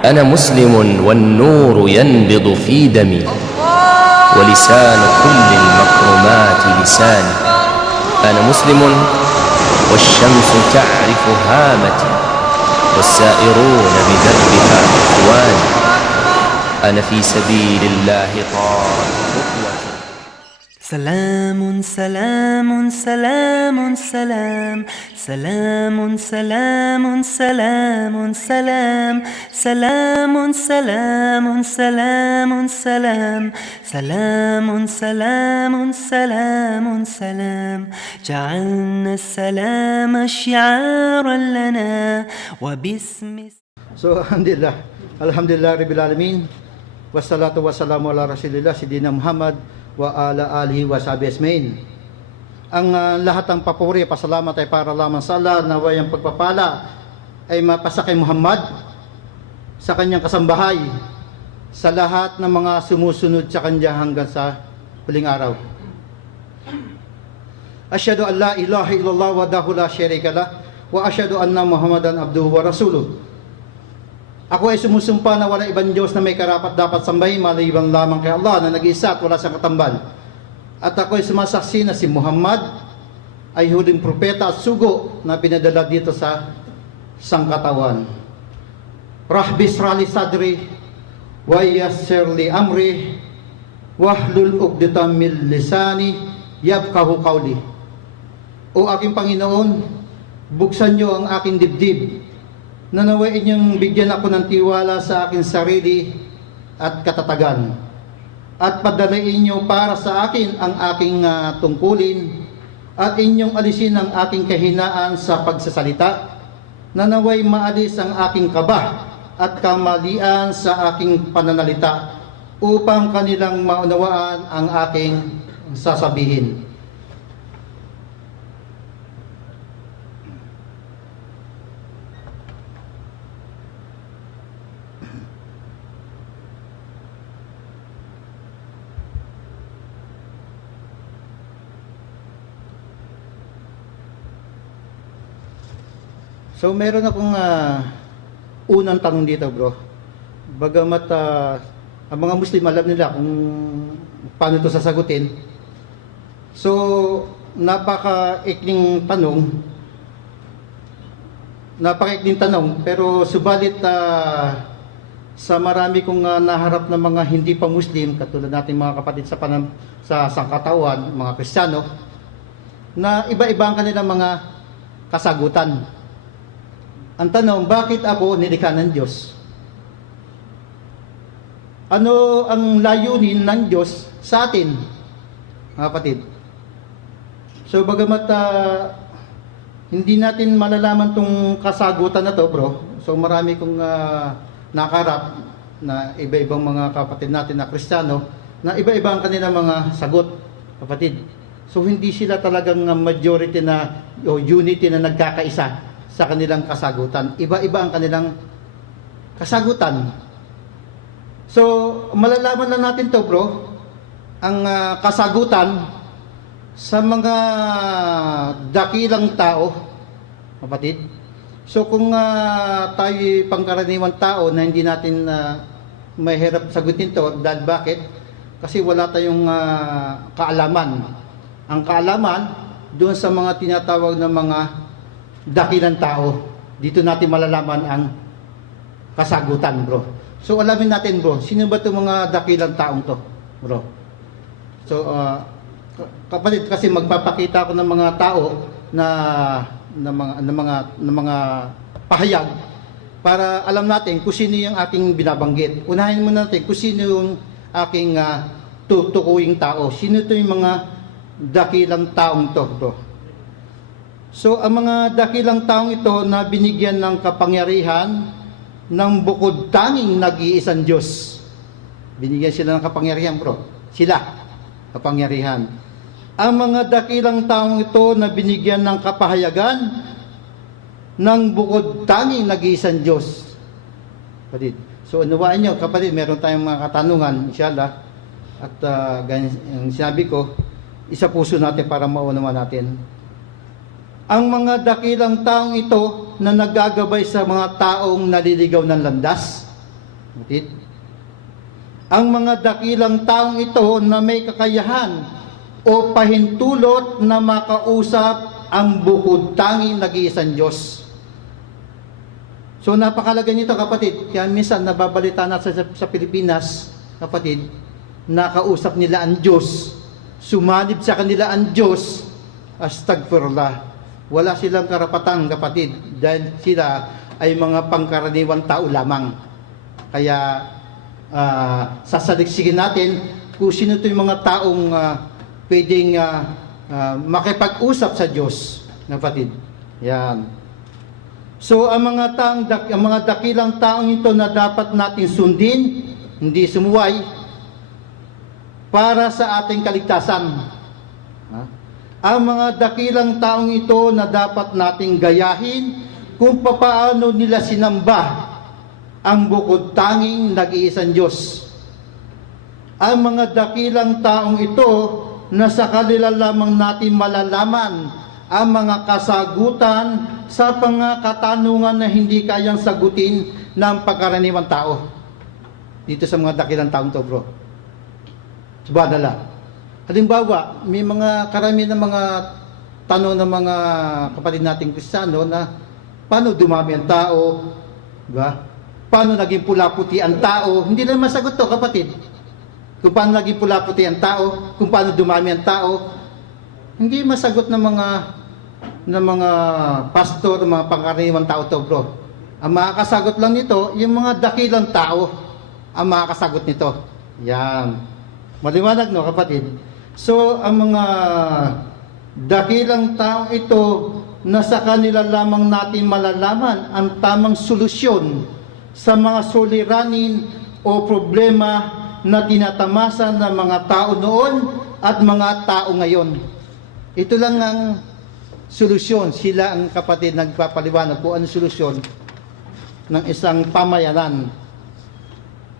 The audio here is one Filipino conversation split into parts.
أنا مسلم والنور ينبض في دمي ولسان كل المكرمات لساني. أنا مسلم والشمس تعرف هامتي والسائرون بدربها إخواني. أنا في سبيل الله طال خطوتي. سلام سلام سلام سلام سلام سلام سلام سلام سلام سلام سلام سلام سلام سلام سلام سلام جعلنا السلام شعارا لنا وباسم. So, alhamdulillah rabbil alamin. Wassalatu wassalamu ala rasulillah sidina Muhammad wa ala alihi wa sahbihi asmain. Ang lahat ng papuri, pasalamat ay para lamang sa Allah, naway ang pagpapala ay mapasa kay Muhammad, sa kanyang kasambahay, sa lahat ng mga sumusunod sa kanya hanggang sa huling araw. Asyhadu an la ilaha illallah wahdahu la syarika lah wa asyhadu anna Muhammadan abduhu wa rasuluh. Ako ay sumusumpa na wala ibang Diyos na may karapat dapat sambahin maliban lamang kay Allah na nag-iisa at wala siyang katambal. At ako ay sumasaksi na si Muhammad ay huling propeta at sugo na pinadala dito sa sangkatawan. Rahbi israli sadri wa yassir li amri wahlul uqdatam min lisani yafqahu qawli. O aking Panginoon, buksan niyo ang aking dibdib, na naway inyong bigyan ako ng tiwala sa aking sarili at katatagan. At padalain niyo para sa akin ang aking tungkulin at inyong alisin ang aking kahinaan sa pagsasalita, na naway maalis ang aking kaba at kamalian sa aking pananalita upang kanilang maunawaan ang aking sasabihin. So meron akong unang tanong dito, bro. Bagamat ang mga Muslim alam nila kung paano ito sasagutin. So napaka-ikling tanong, pero subalit sa marami kong naharap na mga hindi pa Muslim, katulad natin mga kapatid sa sangkatawan, mga Kristiyano, na iba-iba ang kanilang mga kasagutan. Ang tanong, bakit ako nilikha ng Diyos? Ano ang layunin ng Diyos sa atin, mga kapatid? So, bagamat hindi natin malalaman tong kasagutan na to, bro. So, marami kong nakarap na iba-ibang mga kapatid natin na Kristiyano, na iba-iba ang kanilang mga sagot, kapatid. So, hindi sila talagang majority na o unity na nagkakaisa sa kanilang kasagutan. Iba-iba ang kanilang kasagutan. So, malalaman na natin to, bro, ang kasagutan sa mga dakilang tao, kapatid. So, kung tayo pangkaraniwang tao na hindi natin mahirap sagutin to, dahil bakit? Kasi wala tayong kaalaman. Ang kaalaman doon sa mga tinatawag na mga dakilang tao, dito natin malalaman ang kasagutan, bro. So, alamin natin, bro, sino ba itong mga dakilang taong to, bro? So, kapatid, kasi magpapakita ako ng mga tao na mga pahayag para alam natin kung sino yung aking binabanggit. Unahin muna natin kung sino yung aking tutukuing tao. Sino ito yung mga dakilang taong to, bro? So, ang mga dakilang taong ito na binigyan ng kapangyarihan ng bukod tanging nag-iisang Diyos. Binigyan sila ng kapangyarihan, bro. Sila, kapangyarihan. Ang mga dakilang taong ito na binigyan ng kapahayagan ng bukod tanging nag-iisang Diyos. Kapatid. So, unawaan nyo, kapatid, meron tayong mga katanungan, inshallah. At ganyan, yung sinabi ko, isa puso natin para maunawa natin. Ang mga dakilang taong ito na naggagabay sa mga taong naliligaw ng landas, Kapatid, ang mga dakilang taong ito na may kakayahan o pahintulot na makausap ang bukod tanging nag-iisang Diyos. So napakalaga nito, kapatid. Kaya minsan nababalita natin sa Pilipinas, kapatid, nakausap nila ang Diyos, sumalib sa kanila ang Diyos, astagfirullah. Wala silang karapatan, kapatid, dahil sila ay mga pangkaraniwang tao lamang. Kaya sasaliksikin natin kung sino ito yung mga taong pwedeng makipag-usap sa Diyos, kapatid. Yan. So ang mga dakilang taong ito na dapat nating sundin, hindi sumuway, para sa ating kaligtasan. Ang mga dakilang taong ito na dapat nating gayahin kung papaano nila sinamba ang bukod tanging nag-iisang Diyos. Ang mga dakilang taong ito na sa kanila lamang natin malalaman ang mga kasagutan sa mga katanungan na hindi kayang sagutin ng pagkaraniwang tao. Dito sa mga dakilang taong to, bro. Subhanallah. Halimbawa, may mga karami ng mga tanong ng mga kapatid nating Kristiyano na paano dumami ang tao, diba? Paano naging pula-puti ang tao? Hindi lang masagot to, kapatid. Kung paano naging pula-puti ang tao, kung paano dumami ang tao, hindi masagot ng mga pastor, mga pangkaraniwang tao to, bro. Ang makakasagot lang nito, yung mga dakilang tao ang makakasagot nito. Yan. Maliwanag, no, kapatid? So, ang mga dakilang taong ito na sa kanila lamang natin malalaman ang tamang solusyon sa mga suliranin o problema na tinatamasa ng mga tao noon at mga tao ngayon. Ito lang ang solusyon. Sila ang kapatid nagpapaliwanag po ang solusyon ng isang pamayanan.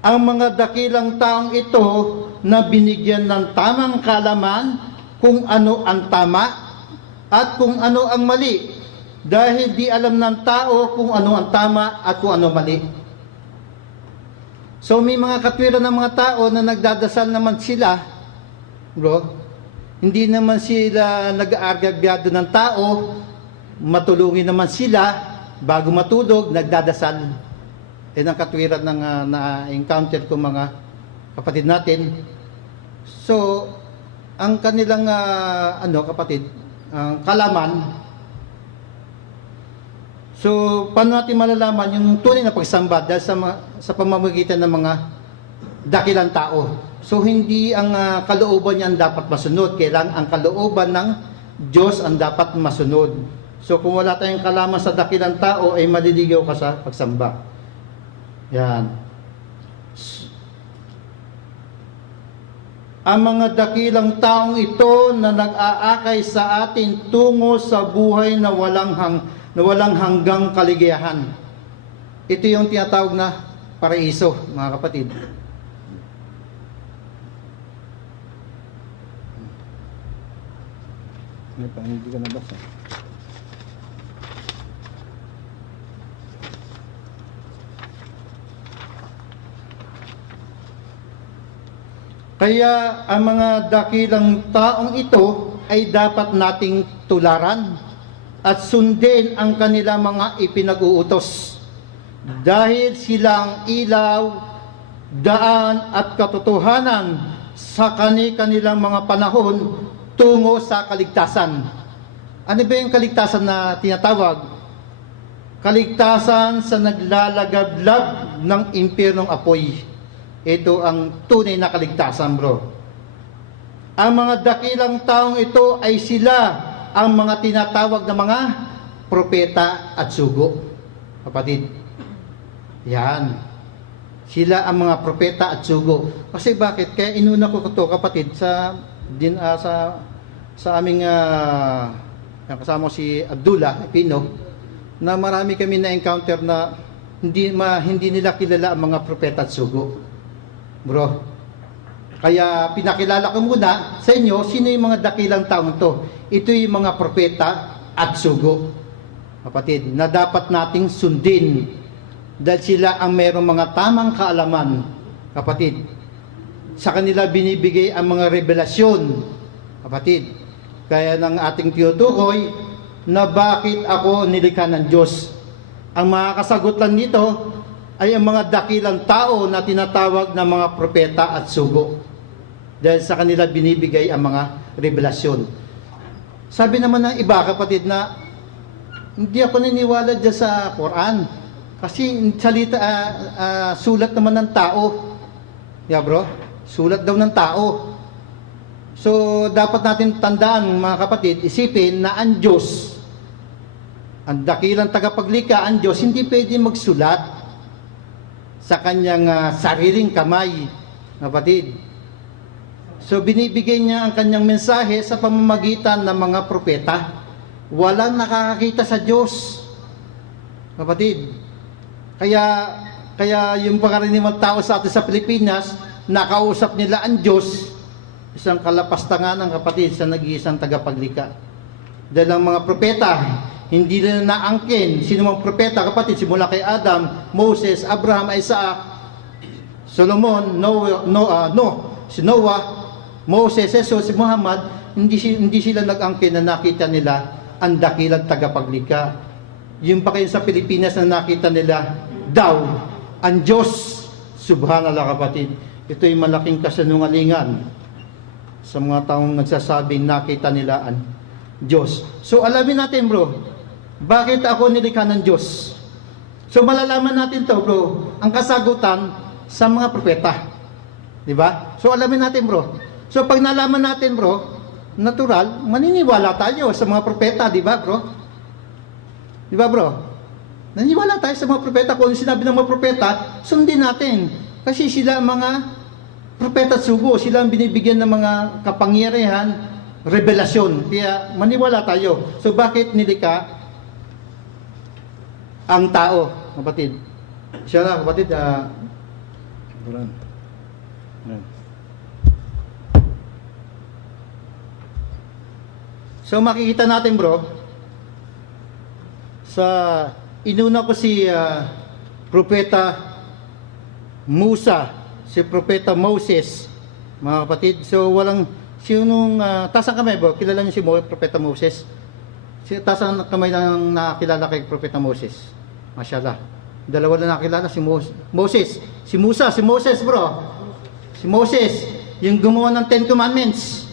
Ang mga dakilang taong ito na binigyan ng tamang kalaman kung ano ang tama at kung ano ang mali, dahil di alam ng tao kung ano ang tama at kung ano mali. So may mga katwiran ng mga tao na nagdadasal naman sila, bro. Hindi naman sila nag-aargabyado ng tao, matulungin naman sila, bago matulog, nagdadasal. Yan ang katwiran ng na-encounter ko mga kapatid natin. So, ang kanilang kapatid, kalaman. So, paano natin malalaman yung tunay na pagsamba dahil sa pamamagitan ng mga dakilang tao. So, hindi ang kalooban niya ang dapat masunod. Kailangan ang kalooban ng Diyos ang dapat masunod. So, kung wala tayong kalaman sa dakilang tao, ay maliligaw ka sa pagsamba. Yan. Ang mga dakilang taong ito na nag-aakay sa atin tungo sa buhay na walang hanggang kaligayahan. Ito yung tinatawag na paraiso, mga kapatid. Hindi ka nabasa. Kaya ang mga dakilang taong ito ay dapat nating tularan at sundin ang kanilang mga ipinag-uutos. Dahil silang ilaw, daan at katotohanan sa kanilang mga panahon tungo sa kaligtasan. Ano ba yung kaligtasan na tinatawag? Kaligtasan sa naglalagablab ng impyernong apoy. Ito ang tunay na kaligtasan, bro. Ang mga dakilang taong ito ay sila ang mga tinatawag na mga propeta at sugo. Kapatid, yan. Sila ang mga propeta at sugo. Kasi bakit? Kaya inuna ko ito, kapatid, sa aming kasama si Abdullah Pino, na marami kami na-encounter na hindi nila kilala ang mga propeta at sugo. Bro, kaya pinakilala ko muna sa inyo sino yung mga dakilang taong to. Ito yung mga propeta at sugo, kapatid, na dapat nating sundin dahil sila ang mayroong mga tamang kaalaman, kapatid. Sa kanila binibigay ang mga revelasyon, kapatid. Kaya ng ating tinutukoy na bakit ako nilikha ng Diyos. Ang mga kasagot lang nito ay ang mga dakilang tao na tinatawag na mga propeta at sugo. Dahil sa kanila binibigay ang mga revelasyon. Sabi naman ng iba, kapatid, na hindi ako naniniwala dyan sa Quran. Kasi salita, sulat naman ng tao. Yeah, bro? Sulat daw ng tao. So, dapat natin tandaan, mga kapatid, isipin na ang Diyos, ang dakilang tagapaglikha, ang Diyos, hindi pwede magsulat sa kanyang sariling kamay, kapatid. So, binibigay niya ang kanyang mensahe sa pamamagitan ng mga propeta. Walang nakakakita sa Diyos, kapatid. Kaya yung pangkaraniwang tao sa atin sa Pilipinas, nakausap nila ang Diyos, isang kalapastangan ng kapatid sa nag-iisang tagapaglikha. Dahil ang mga propeta, hindi nila naangkin. Sino mang propeta, kapatid, simula kay Adam, Moses, Abraham, Isaac, Solomon, si Noah, Moses, Jesus, si Muhammad, hindi sila nag-angkin na nakita nila ang dakilang tagapaglikha. Yung pa kayo sa Pilipinas na nakita nila daw ang Diyos. Subhanallah, kapatid. Ito'y malaking kasinungalingan sa mga taong nagsasabing nakita nila ang Diyos. So alamin natin, bro, bakit ako nilikha ng Diyos? So malalaman natin to, bro, ang kasagutan sa mga propeta. Di ba? So alamin natin, bro. So pag nalaman natin, bro, natural, maniniwala tayo sa mga propeta, di ba, bro? Di ba, bro? Naniniwala tayo sa mga propeta. Kung sinabi ng mga propeta, sundin natin. Kasi sila ang mga propeta at sugo. Sila ang binibigyan ng mga kapangyarihan, revelasyon. Kaya maniwala tayo. So bakit nilikha ang tao, kapatid? Siya na, kapatid, so makikita natin, bro, sa inuna ko si Propeta Musa, si Propeta Moses, mga kapatid. So walang, sinong, taas ang kamay, bro, kilala niyo si Propeta Moses? Taas ang kamay lang nakakilala kay Propeta Moses. Masyaallah. Dalawa na nakilala, si Moses. Si Musa, si Moses, bro. Si Moses, yung gumawa ng 10 Commandments.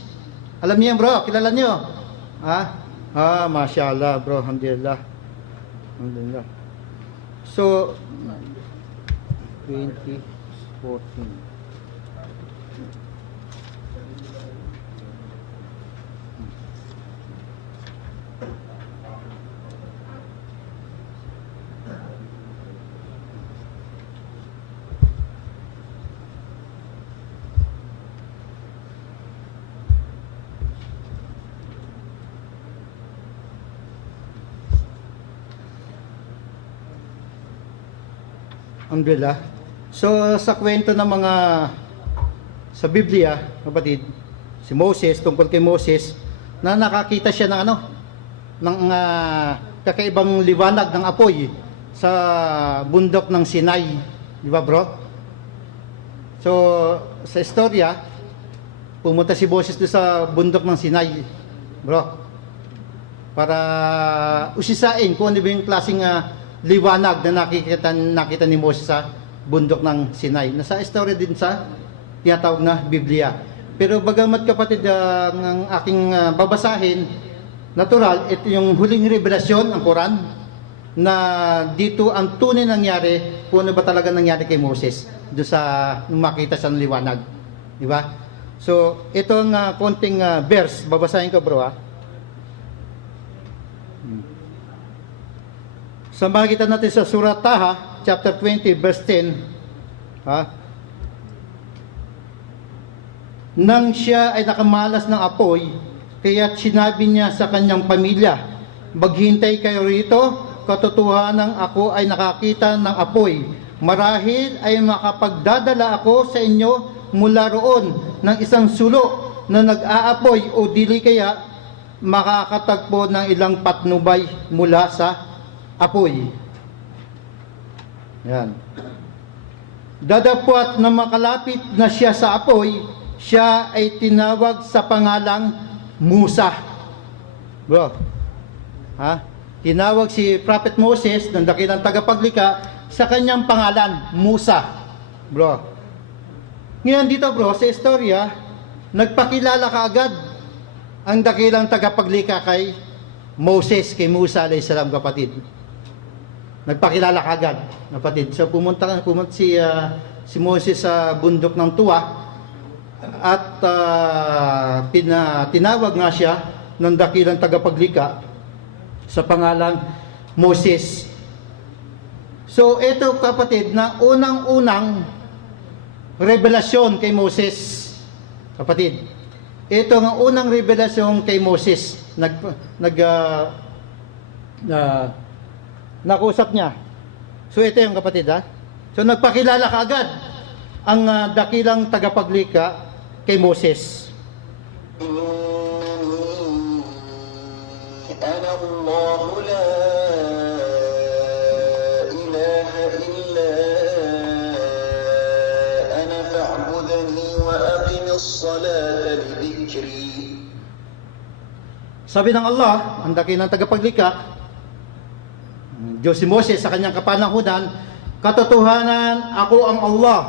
Alam niyo yan, bro, kilala niyo? Masyaallah, bro, alhamdulillah. Alhamdulillah. So 2014. Alhamdulillah. So sa kwento ng mga sa Biblia, kapatid, si Moses, tungkol kay Moses, na nakakita siya ng ng kakaibang liwanag ng apoy sa bundok ng Sinai, di ba, bro? So sa istorya, pumunta si Moses doon sa bundok ng Sinai, bro, para usisain kung ano ba yung klaseng liwanag na nakita ni Moses sa bundok ng Sinai. Nasa story din sa tinatawag na Biblia. Pero bagamat, kapatid, ng aking babasahin, natural, ito yung huling revelasyon, ang Quran, na dito ang tunay nangyari, kung ano ba talaga nangyari kay Moses, doon sa nung makita siya ng liwanag. Di ba? So, ito ang konting verse, babasahin ko, bro, So makikita natin sa Surah Taha, chapter 20, verse 10. Nang siya ay nakamalas ng apoy, kaya't sinabi niya sa kanyang pamilya, maghintay kayo rito, katotohanan ako ay nakakita ng apoy. Marahil ay makapagdadala ako sa inyo mula roon ng isang sulo na nag-aapoy o dili kaya makakatagpo ng ilang patnubay mula sa apoy. Yan. Dadapwat na makalapit na siya sa apoy, siya ay tinawag sa pangalang Musa. Bro, ha? Tinawag si Prophet Moses ng dakilang tagapaglikha sa kanyang pangalan, Musa. Bro. Ngayon dito bro, sa istorya, nagpakilala kaagad ang dakilang tagapaglikha kay Moses, kay Musa alayhis salam, kapatid. Nagpakilala kaagad, kapatid. So pumunta si Moses sa bundok ng Tuwa at tinawag nga siya ng dakilang tagapaglikha sa pangalang Moses. So ito kapatid na unang-unang revelasyon kay Moses. Kapatid, ito ang unang revelasyon kay Moses. Nakusap niya. So ito yung kapatid ha. So nagpakilala kaagad ang dakilang tagapaglikha kay Moses. أنا الله لا إله إلا أنا فاعبدني وأقم الصلاة لذكري. Sabi ng Allah, ang dakilang tagapaglikha, Diyos si Moses sa kanyang kapanahunan, katotohanan, ako ang Allah,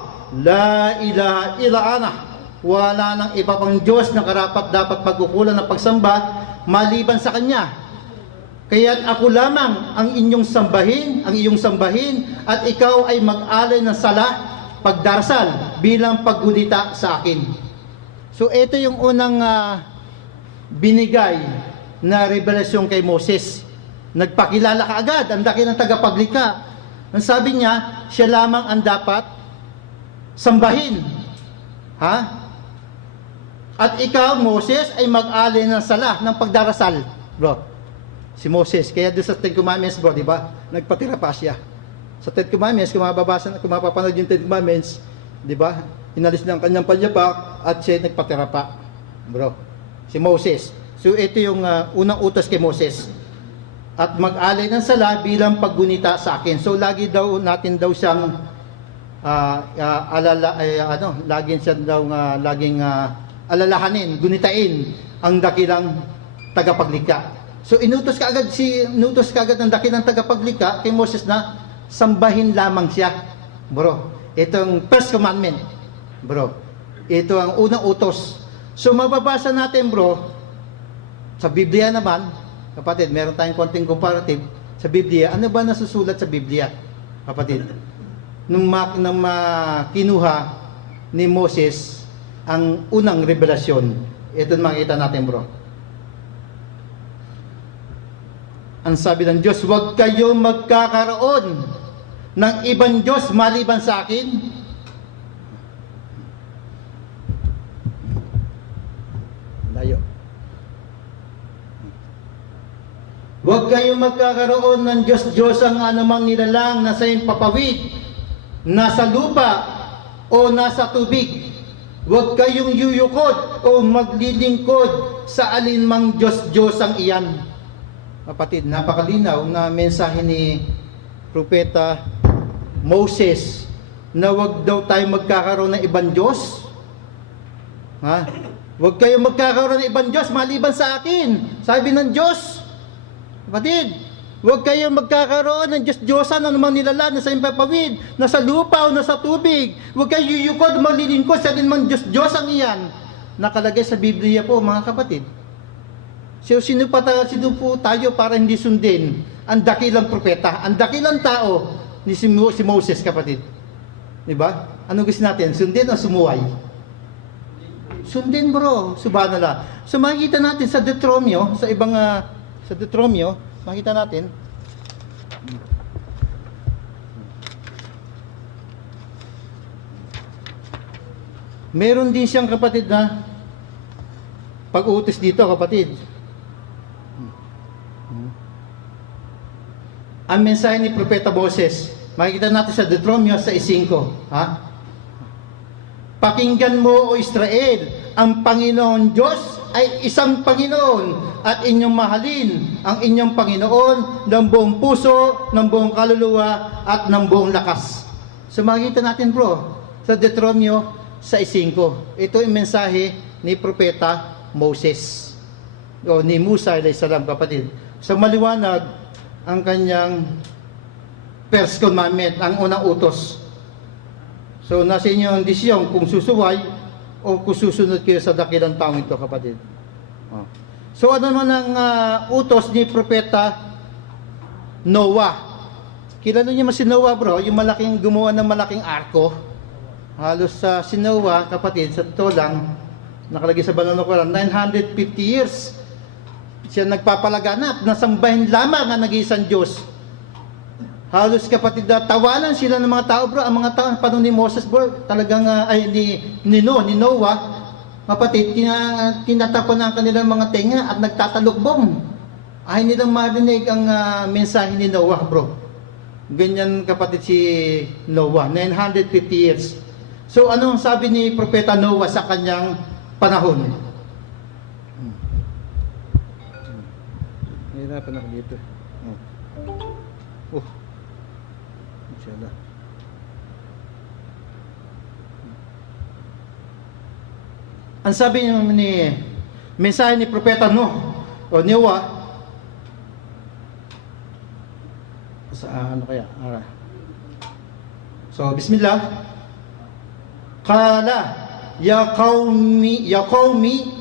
la ilaha illa ana, wala nang iba pang Diyos na karapat dapat pagkukulan ng pagsamba maliban sa Kanya. Kaya't ako lamang ang inyong sambahin, at ikaw ay mag-alay ng sala, pagdarasal, bilang paggunita sa akin. So ito yung unang binigay na revelasyon kay Moses. Nagpakilala kaagad ang dakilang tagapaglikha. Ang sabi niya, siya lamang ang dapat sambahin. Ha? At ikaw, Moses, ay mag-alay ng sala, ng pagdarasal. Bro, si Moses, kaya doon sa Ten Commandments, bro, di ba? Nagpatira pa siya. Sa Ten Commandments, kung mapapanood yung Ten Commandments, di ba? Inalis ng kanyang palyapak at siya nagpatira pa. Bro, si Moses. So ito yung unang utos kay Moses. At mag-alay ng sala bilang paggunita sa akin. So lagi daw natin daw siyang alalahanin, gunitain ang dakilang tagapaglikha. So inutos kaagad ng dakilang tagapaglikha kay Moses na sambahin lamang siya. Bro, itong first commandment. Bro, ito ang unang utos. So mababasa natin bro, sa Biblia naman, kapatid, meron tayong konting comparative sa Biblia. Ano ba nasusulat sa Biblia, kapatid? Nung kinuha ni Moses ang unang revelasyon. Ito makita natin bro. Ang sabi ng Diyos, huwag kayong magkakaroon ng ibang Diyos maliban sa akin. Layo. Huwag kayong magkakaroon ng Diyos-Diyos ang anumang nilalang na sa papawid, nasa lupa o nasa tubig. Huwag kayong yuyukod o maglilingkod sa alinmang Diyos-Diyos ang iyan. Kapatid, napakalinaw na mensahe ni Propeta Moses na huwag daw tayo magkakaroon ng ibang Diyos. Ha? Huwag kayong magkakaroon ng ibang Diyos maliban sa akin. Sabi ng Diyos. Kapatid, huwag kayong magkakaroon ng Diyos-Diyosan na namang nilalang na sa impapawid, na sa lupa o na sa tubig. Huwag kayong yuyukod o maglilingkod sa alinmang Diyos-Diyosan iyan. Nakalagay sa Biblia po mga kapatid. So, sino po tayo para hindi sundin ang dakilang propeta, ang dakilang tao ni si Moses, kapatid? Diba? Ano gusto natin? Sundin o sumuway? Sundin bro, subhanallah. So makikita natin sa Deuteronomio, sa ibang sa Deuteronomio, makita natin. Meron din siyang kapatid na pag-uutos dito, kapatid. Ang mensahe ni Propeta Moses, makikita natin sa Deuteronomio sa 5. Ha? Pakinggan mo, O Israel, ang Panginoon Diyos ay isang Panginoon, at inyong mahalin ang inyong Panginoon ng buong puso, ng buong kaluluwa, at ng buong lakas. So makikita natin bro, sa Deuteronomio 6:5. Ito yung mensahe ni Propeta Moses. O ni Musa alayhis salam, kapatid. So maliwanag ang kanyang first commandment, ang unang utos. So nasa inyo ang desisyon kung susuway o kung susunod kayo sa dakilang taong ito, kapatid. Oh. So ano naman ang utos ni Propeta Noah? Kilala niyo si Noah bro, yung malaking gumawa ng malaking arko. Halos si Noah, kapatid, sa totoo lang, nakalagay sa banal na Quran, 950 years siya nagpapalaganap na sambahin lamang ang nag-iisang Diyos. Halos kapatid, tawanan sila ng mga tao bro. Ang mga tao panahon ni Moses bro, talagang ni Noah, kapatid, tinatapon ang kanilang mga tenga at nagtatalukbong. Ay nilang marinig ang mensahe ni Noah bro. Ganyan kapatid si Noah, 950 years. So anong sabi ni Propeta Noah sa kanyang panahon? Nahirapan ako dito. Inshallah. Ang sabi ni mensahe ni Propeta Noah, sa ano kaya? So, bismillah. Qala ya qaumi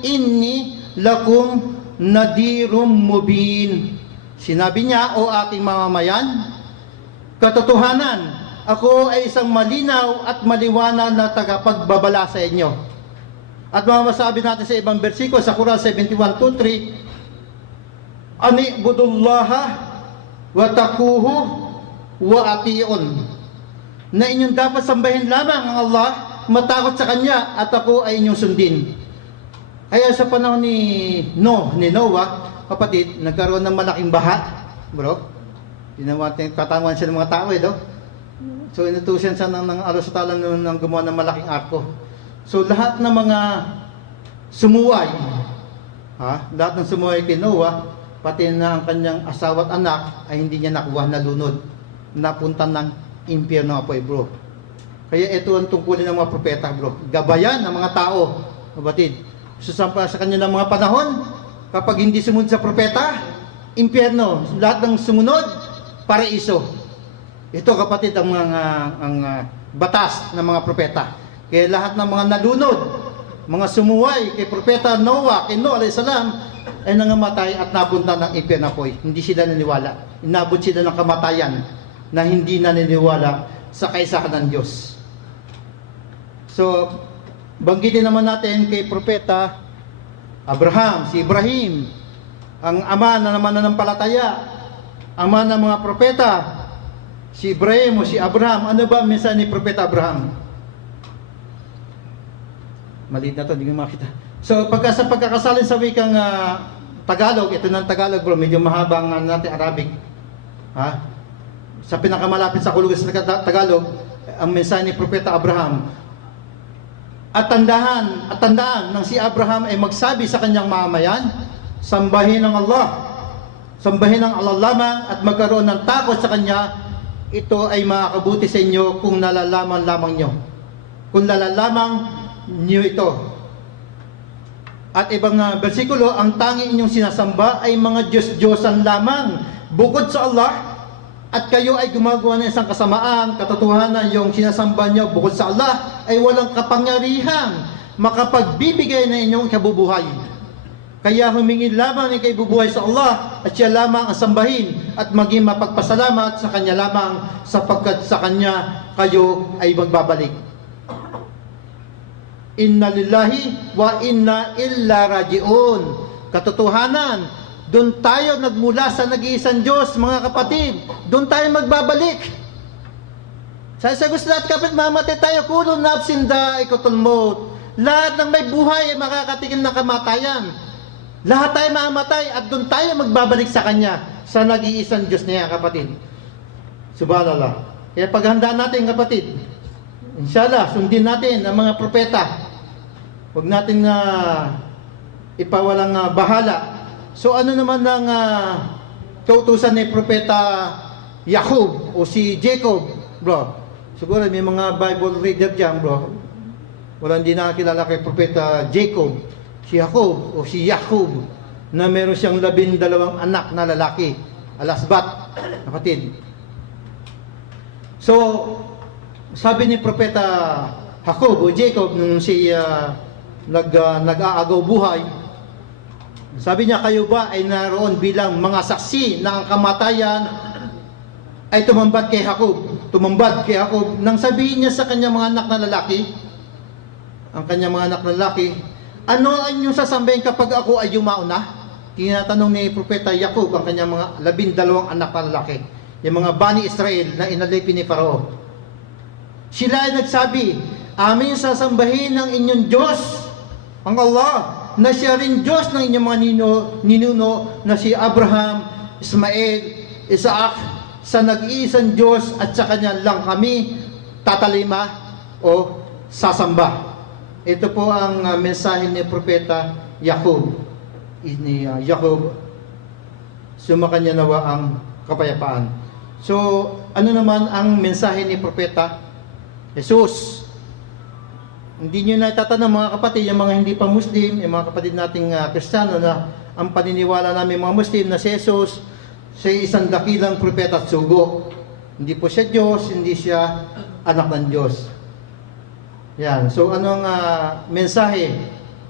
inni lakum nadirum mubin. Sinabi niya, o aking mamamayan, katotohanan, ako ay isang malinaw at maliwanag na tagapagbabala sa inyo. At mamasabi natin sa ibang bersikulo sa Quran 71:2-3, Ani'budullaha wa taquhu wa ati'un. Na inyong dapat sambahin lamang ang Allah, matakot sa Kanya, at ako ay inyong sundin. Kaya sa panahon ni Noah, kapatid, nagkaroon ng malaking baha, bro. Katawan siya ng mga tao, no? So, inutusan siya ng Allah sa talang ng gumawa ng malaking arko. So, lahat ng mga sumuway, lahat ng sumuway kay Noah, pati na ang kanyang asawa at anak, ay hindi niya nakuha na lunod. Napunta ng impyerno apoy, bro. Kaya ito ang tungkulin ng mga propeta, bro. Gabayan ng mga tao, kapatid. Susampa sa kanya ng mga panahon, kapag hindi sumunod sa propeta, impyerno. Lahat ng sumunod, paraiso. Ito, kapatid, ang batas ng mga propeta. Kaya lahat ng mga nalunod, mga sumuway kay Propeta Noah, kay Noah alayhis salam, ay nangamatay at napunta ng impyerno apoy. Hindi sila naniwala. Inabot sila ng kamatayan na hindi naniniwala sa kaisahan ng Diyos. So, banggitin naman natin kay Propeta Abraham, si Ibrahim, ang ama na naman nanampalataya, ama ng mga propeta, si Ibrahim o si Abraham. Ano ba ang mensahe ni Propeta Abraham? Maliit na to, hindi ko makita. So, sa pagkakasalin sa wikang Tagalog, ito ng Tagalog bro, medyo mahabang natin Arabic. Sa pinakamalapit sa kulugan sa Tagalog, ang mensahe ni Propeta Abraham. At tandaan ng si Abraham ay magsabi sa kanyang mamamayan, sambahin ang Allah. Sambahin ang Allah lamang at magkaroon ng takot sa Kanya. Ito ay makakabuti sa inyo kung nalalaman lamang nyo. Kung nalalaman nyo ito. At ibang bersikulo, ang tanging inyong sinasamba ay mga Diyos-Diyosan lamang bukod sa Allah, at kayo ay gumagawa ng isang kasamaan, katotohanan yung sinasamba nyo bukod sa Allah ay walang kapangyarihan makapagbibigay ng inyong kabubuhay. Kaya humingi lamang ng kabubuhay sa Allah at siya lamang ang sambahin at maging mapagpasalamat sa Kanya lamang sapagkat sa Kanya kayo ay magbabalik. Inna lillahi wa inna illa raji'un. Katotohanan, doon tayo nagmula sa nag-iisang Diyos, mga kapatid. Doon tayo magbabalik. Sa gusto natin kapit mamatay tayo, kulun nafsinda ikatul maut. Lahat ng may buhay ay makakatikim ng kamatayan. Lahat tayo mamatay at doon tayo magbabalik sa Kanya, sa nag-iisang Diyos niya, kapatid. Subhanallah. Kaya paghandaan natin, kapatid, inshallah, sundin natin ang mga propeta. Huwag natin ipawalang bahala So ano naman ng kautusan ni Propeta Jacob o si Jacob, bro? Siguro may mga Bible reader dyan, bro. Wala hindi nakakilala kay Propeta Jacob, si Jacob o si Jacob, na meron siyang 12 anak na lalaki, alasbat, kapatid. So, sabi ni Propeta Jacob o Jacob nung nag-aagaw buhay, sabi niya, kayo ba ay naroon bilang mga saksi na ang kamatayan ay tumambad kay Jacob nang sabihin niya sa kanyang mga anak na lalaki, ang kanyang mga anak na lalaki, ano ang inyong sasambahin kapag ako ay yumauna? Tinatanong ni Propeta Jacob ang kanyang mga 12 anak na lalaki, yung mga Bani Israel na inalipin ni Parao. Sila ay nagsabi, amin sasambahin ng inyong Diyos, ang Allah, na siya rin Diyos ng inyong mga ninuno na si Abraham, Ismael, Isaac, sa nag-iisang Diyos at sa kanya lang kami tatalima o sasamba. Ito po ang mensahe ni Propeta Jacob. Jacob, sumakanya nawa ang kapayapaan. So, ano naman ang mensahe ni Propeta Jesus? Hindi nyo natatanong mga kapatid, yung mga hindi pa Muslim, yung mga kapatid nating Kristiyano na ang paniniwala namin mga Muslim na si Jesus, siya isang dakilang propeta at sugo. Hindi po siya Diyos, hindi siya anak ng Diyos. Yan. So, anong mensahe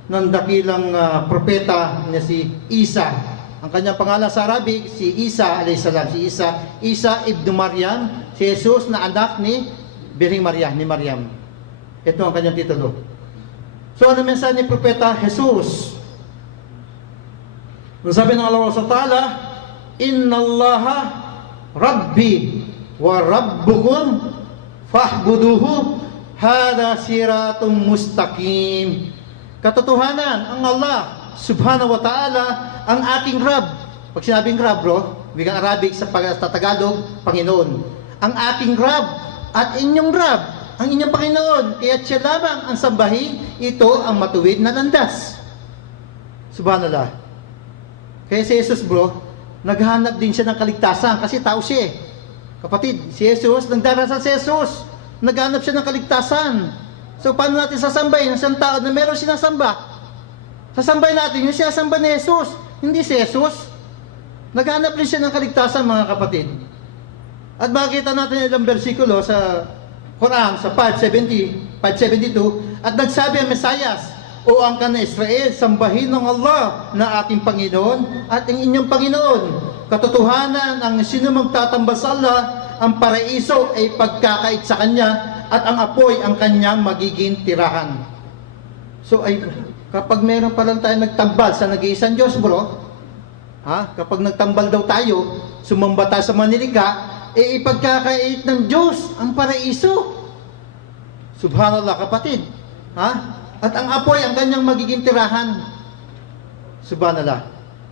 ng dakilang propeta na si Isa? Ang kanyang pangalan sa Arabic, si Isa, alayhisalam. Si Isa ibn Maryam, si Jesus na anak ni Birhing Maria, ni Maryam. Ito ang kanyang titulo. So, ano mensahe ni Propeta Jesus? Sabi ng Allah sa Ta'ala, Inna Allaha Rabbi wa Rabbukum fahbuduhu hada siratun mustaqim. Katotohanan, ang Allah Subhanahu wa Ta'ala ang aking Rab. Pag sinabing Rab, bro, bigang Arabic sa Tagalog, Panginoon. Ang aking Rab at inyong Rab, ang inyong Panginoon, kaya siya lamang ang sambahin, ito ang matuwid na landas. Subhanallah. Kaya si Jesus, bro, naghanap din siya ng kaligtasan kasi tao siya. Kapatid, si Jesus, nagdarasal si Jesus, naghanap siya ng kaligtasan. So, paano natin sasambahin ang isang tao na meron sinasamba? Sasambahin natin yung sinasamba ni Jesus, hindi si Jesus. Naghanap rin siya ng kaligtasan, mga kapatid. At makikita natin ilang bersikulo sa Quran, sa 572, at nagsabi ang Mesayas, O angkan na Israel, sambahin ng Allah na ating Panginoon at ang inyong Panginoon. Katotohanan, ang sino magtatambal sa Allah, ang paraiso ay pagkakait sa Kanya at ang apoy ang Kanyang magiging tirahan. So, ay, kapag meron pa lang tayo nagtambal sa nag-iisang Diyos, bro, kapag nagtambal daw tayo, sumamba tayo sa manilika, ipagkakait ng Diyos ang paraiso. Subhanallah, kapatid. At ang apoy ang kanyang magiging tirahan. Subhanallah.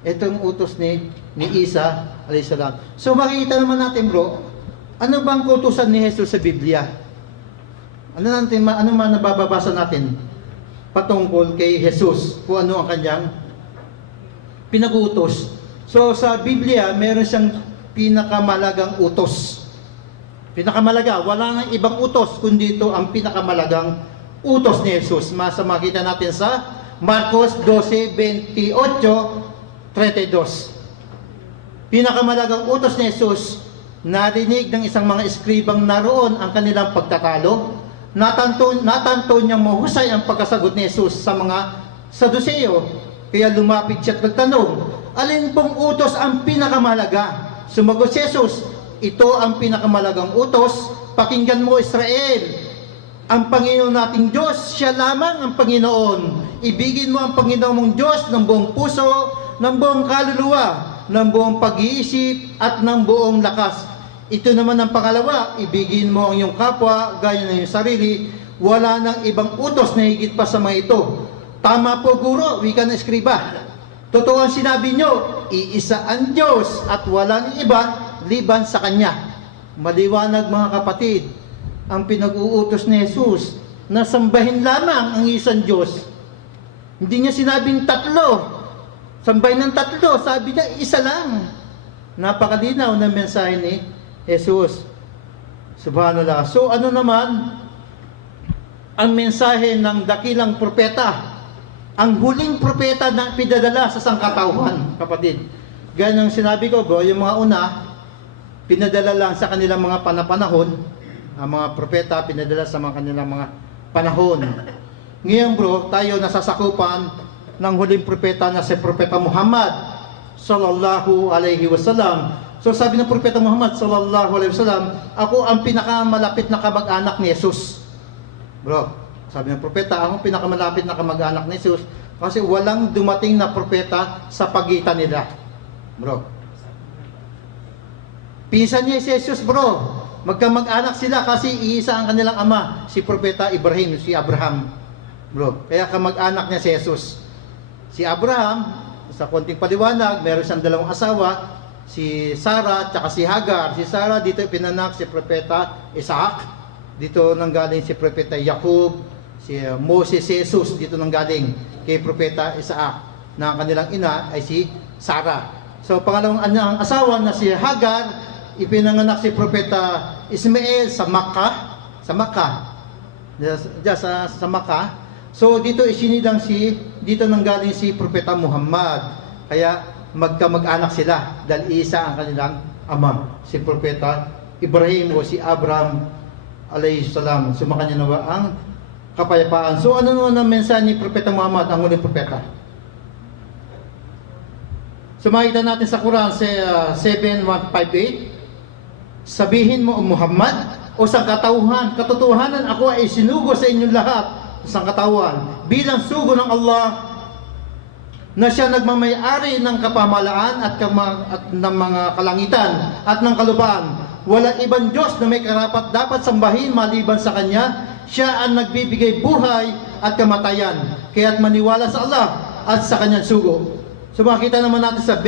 Ito ang utos ni Isa alayhisalam. So makikita naman natin, bro, ano bang utusan ni Jesus sa Biblia? Ano man nababasa natin patungkol kay Jesus, kung ano ang kanyang pinag-utos. So sa Biblia, meron siyang pinakamalagang utos. Pinakamalaga, wala nang ibang utos kundi ito ang pinakamalagang utos ni Jesus. Makita natin sa Marcos 12:28-32. Pinakamalagang utos ni Jesus, narinig ng isang mga eskribang naroon ang kanilang pagtatalo. Natanto niyang mahusay ang pagkasagot ni Jesus sa mga Saduseo. Kaya lumapit siya at nagtanong, alin pong utos ang pinakamalaga? Sumagot si Jesus, ito ang pinakamalagang utos. Pakinggan mo, Israel. Ang Panginoon nating Diyos, siya lamang ang Panginoon. Ibigin mo ang Panginoon mong Diyos ng buong puso, ng buong kaluluwa, ng buong pag-iisip, at ng buong lakas. Ito naman ang pangalawa, ibigin mo ang iyong kapwa, gaya ng iyong sarili. Wala nang ibang utos na higit pa sa mga ito. Tama po, guro, wika ng eskriba. Totoo ang sinabi nyo, iisa ang Diyos at walang iba liban sa Kanya. Maliwanag, mga kapatid, ang pinag-uutos ni Jesus na sambahin lamang ang isang Diyos. Hindi niya sinabing tatlo. Sambay ng tatlo, sabi niya, isa lang. Napakalinaw na mensahe ni Jesus. Subhanallah. So ano naman ang mensahe ng dakilang propeta? Ang huling propeta na pinadala sa sangkatauhan, kapatid. Ganyan ang sinabi ko, bro, yung mga una, pinadala lang sa kanilang mga panahon. Ang mga propeta, pinadala sa mga kanilang mga panahon. Ngayon, bro, tayo nasasakupan ng huling propeta na si Propeta Muhammad sallallahu alaihi wasallam. So sabi ng Propeta Muhammad sallallahu alaihi wasallam, ako ang pinakamalapit na kamag-anak ni Jesus. Bro, sabi ng propeta, ako ang pinakamalapit na kamag-anak ni Jesus kasi walang dumating na propeta sa pagitan nila. Bro. Pinsan niya si Jesus, bro. Magkamag-anak sila kasi iisa ang kanilang ama, si Propeta Ibrahim, si Abraham. Bro, kaya kamag-anak niya si Jesus. Si Abraham, sa konting paliwanag, meron siyang dalawang asawa, si Sarah at si Hagar. Si Sarah, dito pinanak si Propeta Isaac. Dito nanggaling si Propeta Jacob. Si Moses, Jesus, dito nanggaling kay Propeta Isaac. Na ang kanilang ina ay si Sarah. So, pangalawang ang asawa na si Hagar, ipinanganak si Propeta Ismael sa Makkah. Sa Makkah. Sa Makkah. So dito isinilang dito nanggaling si Propeta Muhammad. Kaya magkamag-anak sila dahil isa ang kanilang ama, si Propeta Ibrahim o si Abraham alayhi salam. Sumakanya nawa ang kapayapaan. So ano naman ang mensahe ni Propeta Muhammad, ang huling propeta? So makita natin sa Quran sa 7:158, sabihin mo, Muhammad, o sa katotohanan ako ay sinugo sa inyong lahat sa katawan bilang sugo ng Allah na siya nagmamayari ng kapamahalaan at ng mga kalangitan at ng kalupaan. Walang ibang Diyos na may karapat dapat sambahin maliban sa Kanya. Siya ang nagbibigay buhay at kamatayan. Kaya't maniwala sa Allah at sa Kanyang sugo. So makita naman natin sa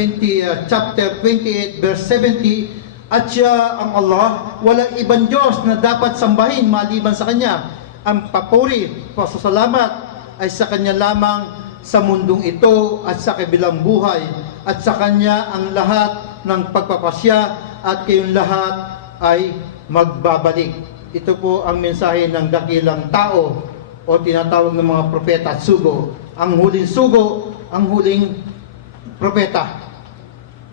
chapter 28 verse 70, at siya ang Allah, walang ibang Diyos na dapat sambahin maliban sa Kanya. Ang papuri, pasasalamat ay sa Kanya lamang sa mundong ito at sa kabilang buhay, at sa Kanya ang lahat ng pagpapasya at kayong lahat ay magbabalik. Ito po ang mensahe ng dakilang tao o tinatawag ng mga propeta at sugo. Ang huling sugo, ang huling propeta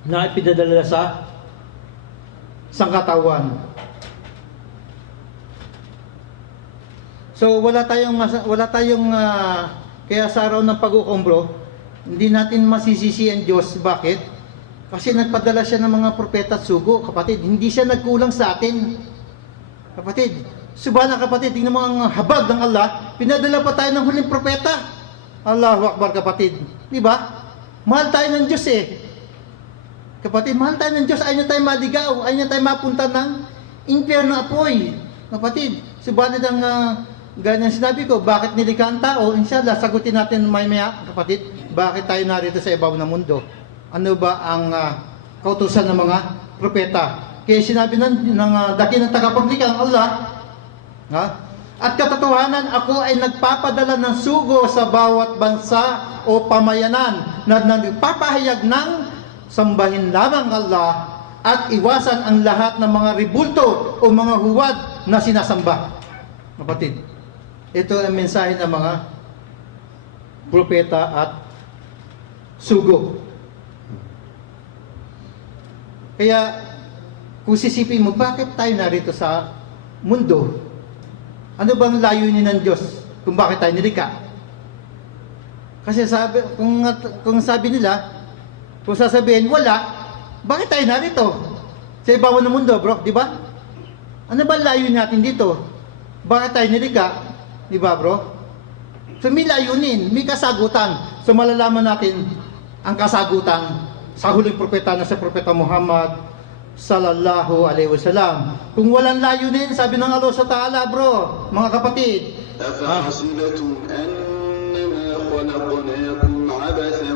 na ipinadala sa sangkatawan. So wala tayong kaya sa araw ng pag-uumbro, hindi natin masisisi ang Diyos. Bakit? Kasi nagpadala siya ng mga propeta at sugo, kapatid. Hindi siya nagkulang sa atin. Kapatid, subana kapatid, tingnan mo ang habag ng Allah, pinadala pa tayo ng huling propeta. Allahu Akbar, kapatid. Di ba? Mahal tayo ng Diyos eh. Kapatid, mahal tayo ng Diyos. Ayaw niya tayo maligaw. Ayaw niya tayo mapunta ng impyerno apoy. Kapatid, subana ng ganyan sinabi ko, bakit nilikha ang tao? Inshallah, sagutin natin maya, kapatid, bakit tayo narito sa ibabaw ng mundo? Ano ba ang kautusan ng mga propeta? Kaya sinabi ng dakilang tagapaglikha ang Allah, at katotohanan, ako ay nagpapadala ng sugo sa bawat bansa o pamayanan na nagpapahayag ng sambahin lamang Allah at iwasan ang lahat ng mga ribulto o mga huwad na sinasamba. Kapatid, ito ang mensahe ng mga propeta at sugo. Kaya, kung sisipin mo, bakit tayo narito sa mundo? Ano bang layunin ng Diyos kung bakit tayo nilikha? Kasi kung sabi nila, kung sasabihin, wala, bakit tayo narito? Sa ibabaw ng mundo, bro, di ba? Ano ba layunin natin dito? Bakit tayo nilikha? Di ba, bro? So may layunin, may kasagutan. So malalaman natin ang kasagutan sa huling propeta na si Propeta Muhammad sallallahu alaihi wasallam. Kung walang layunin, sabi ng Allah sa Ta'ala, bro, mga kapatid, أفحسبتم أنما خلقناكم عبثا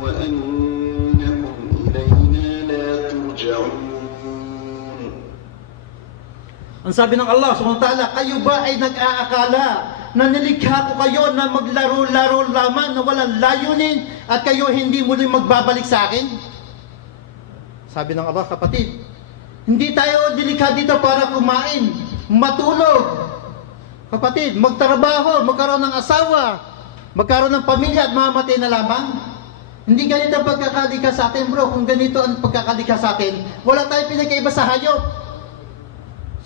وأنكم إلينا لا ترجعون. ang sabi ng Allah subhanahu wa ta'ala, kayo ba ay nag-aakala na nilikha ko kayo na maglaro-laro lamang na walang layunin at kayo hindi muli magbabalik sa akin? Sabi ng Allah, kapatid, hindi tayo nilikha dito para kumain, matulog. Kapatid, magtrabaho, magkaroon ng asawa, magkaroon ng pamilya at mamamatay na lamang. Hindi ganito ang pagkakalikha sa atin, bro. Kung ganito ang pagkakalikha sa atin, wala tayong pinagkaiba sa hayop.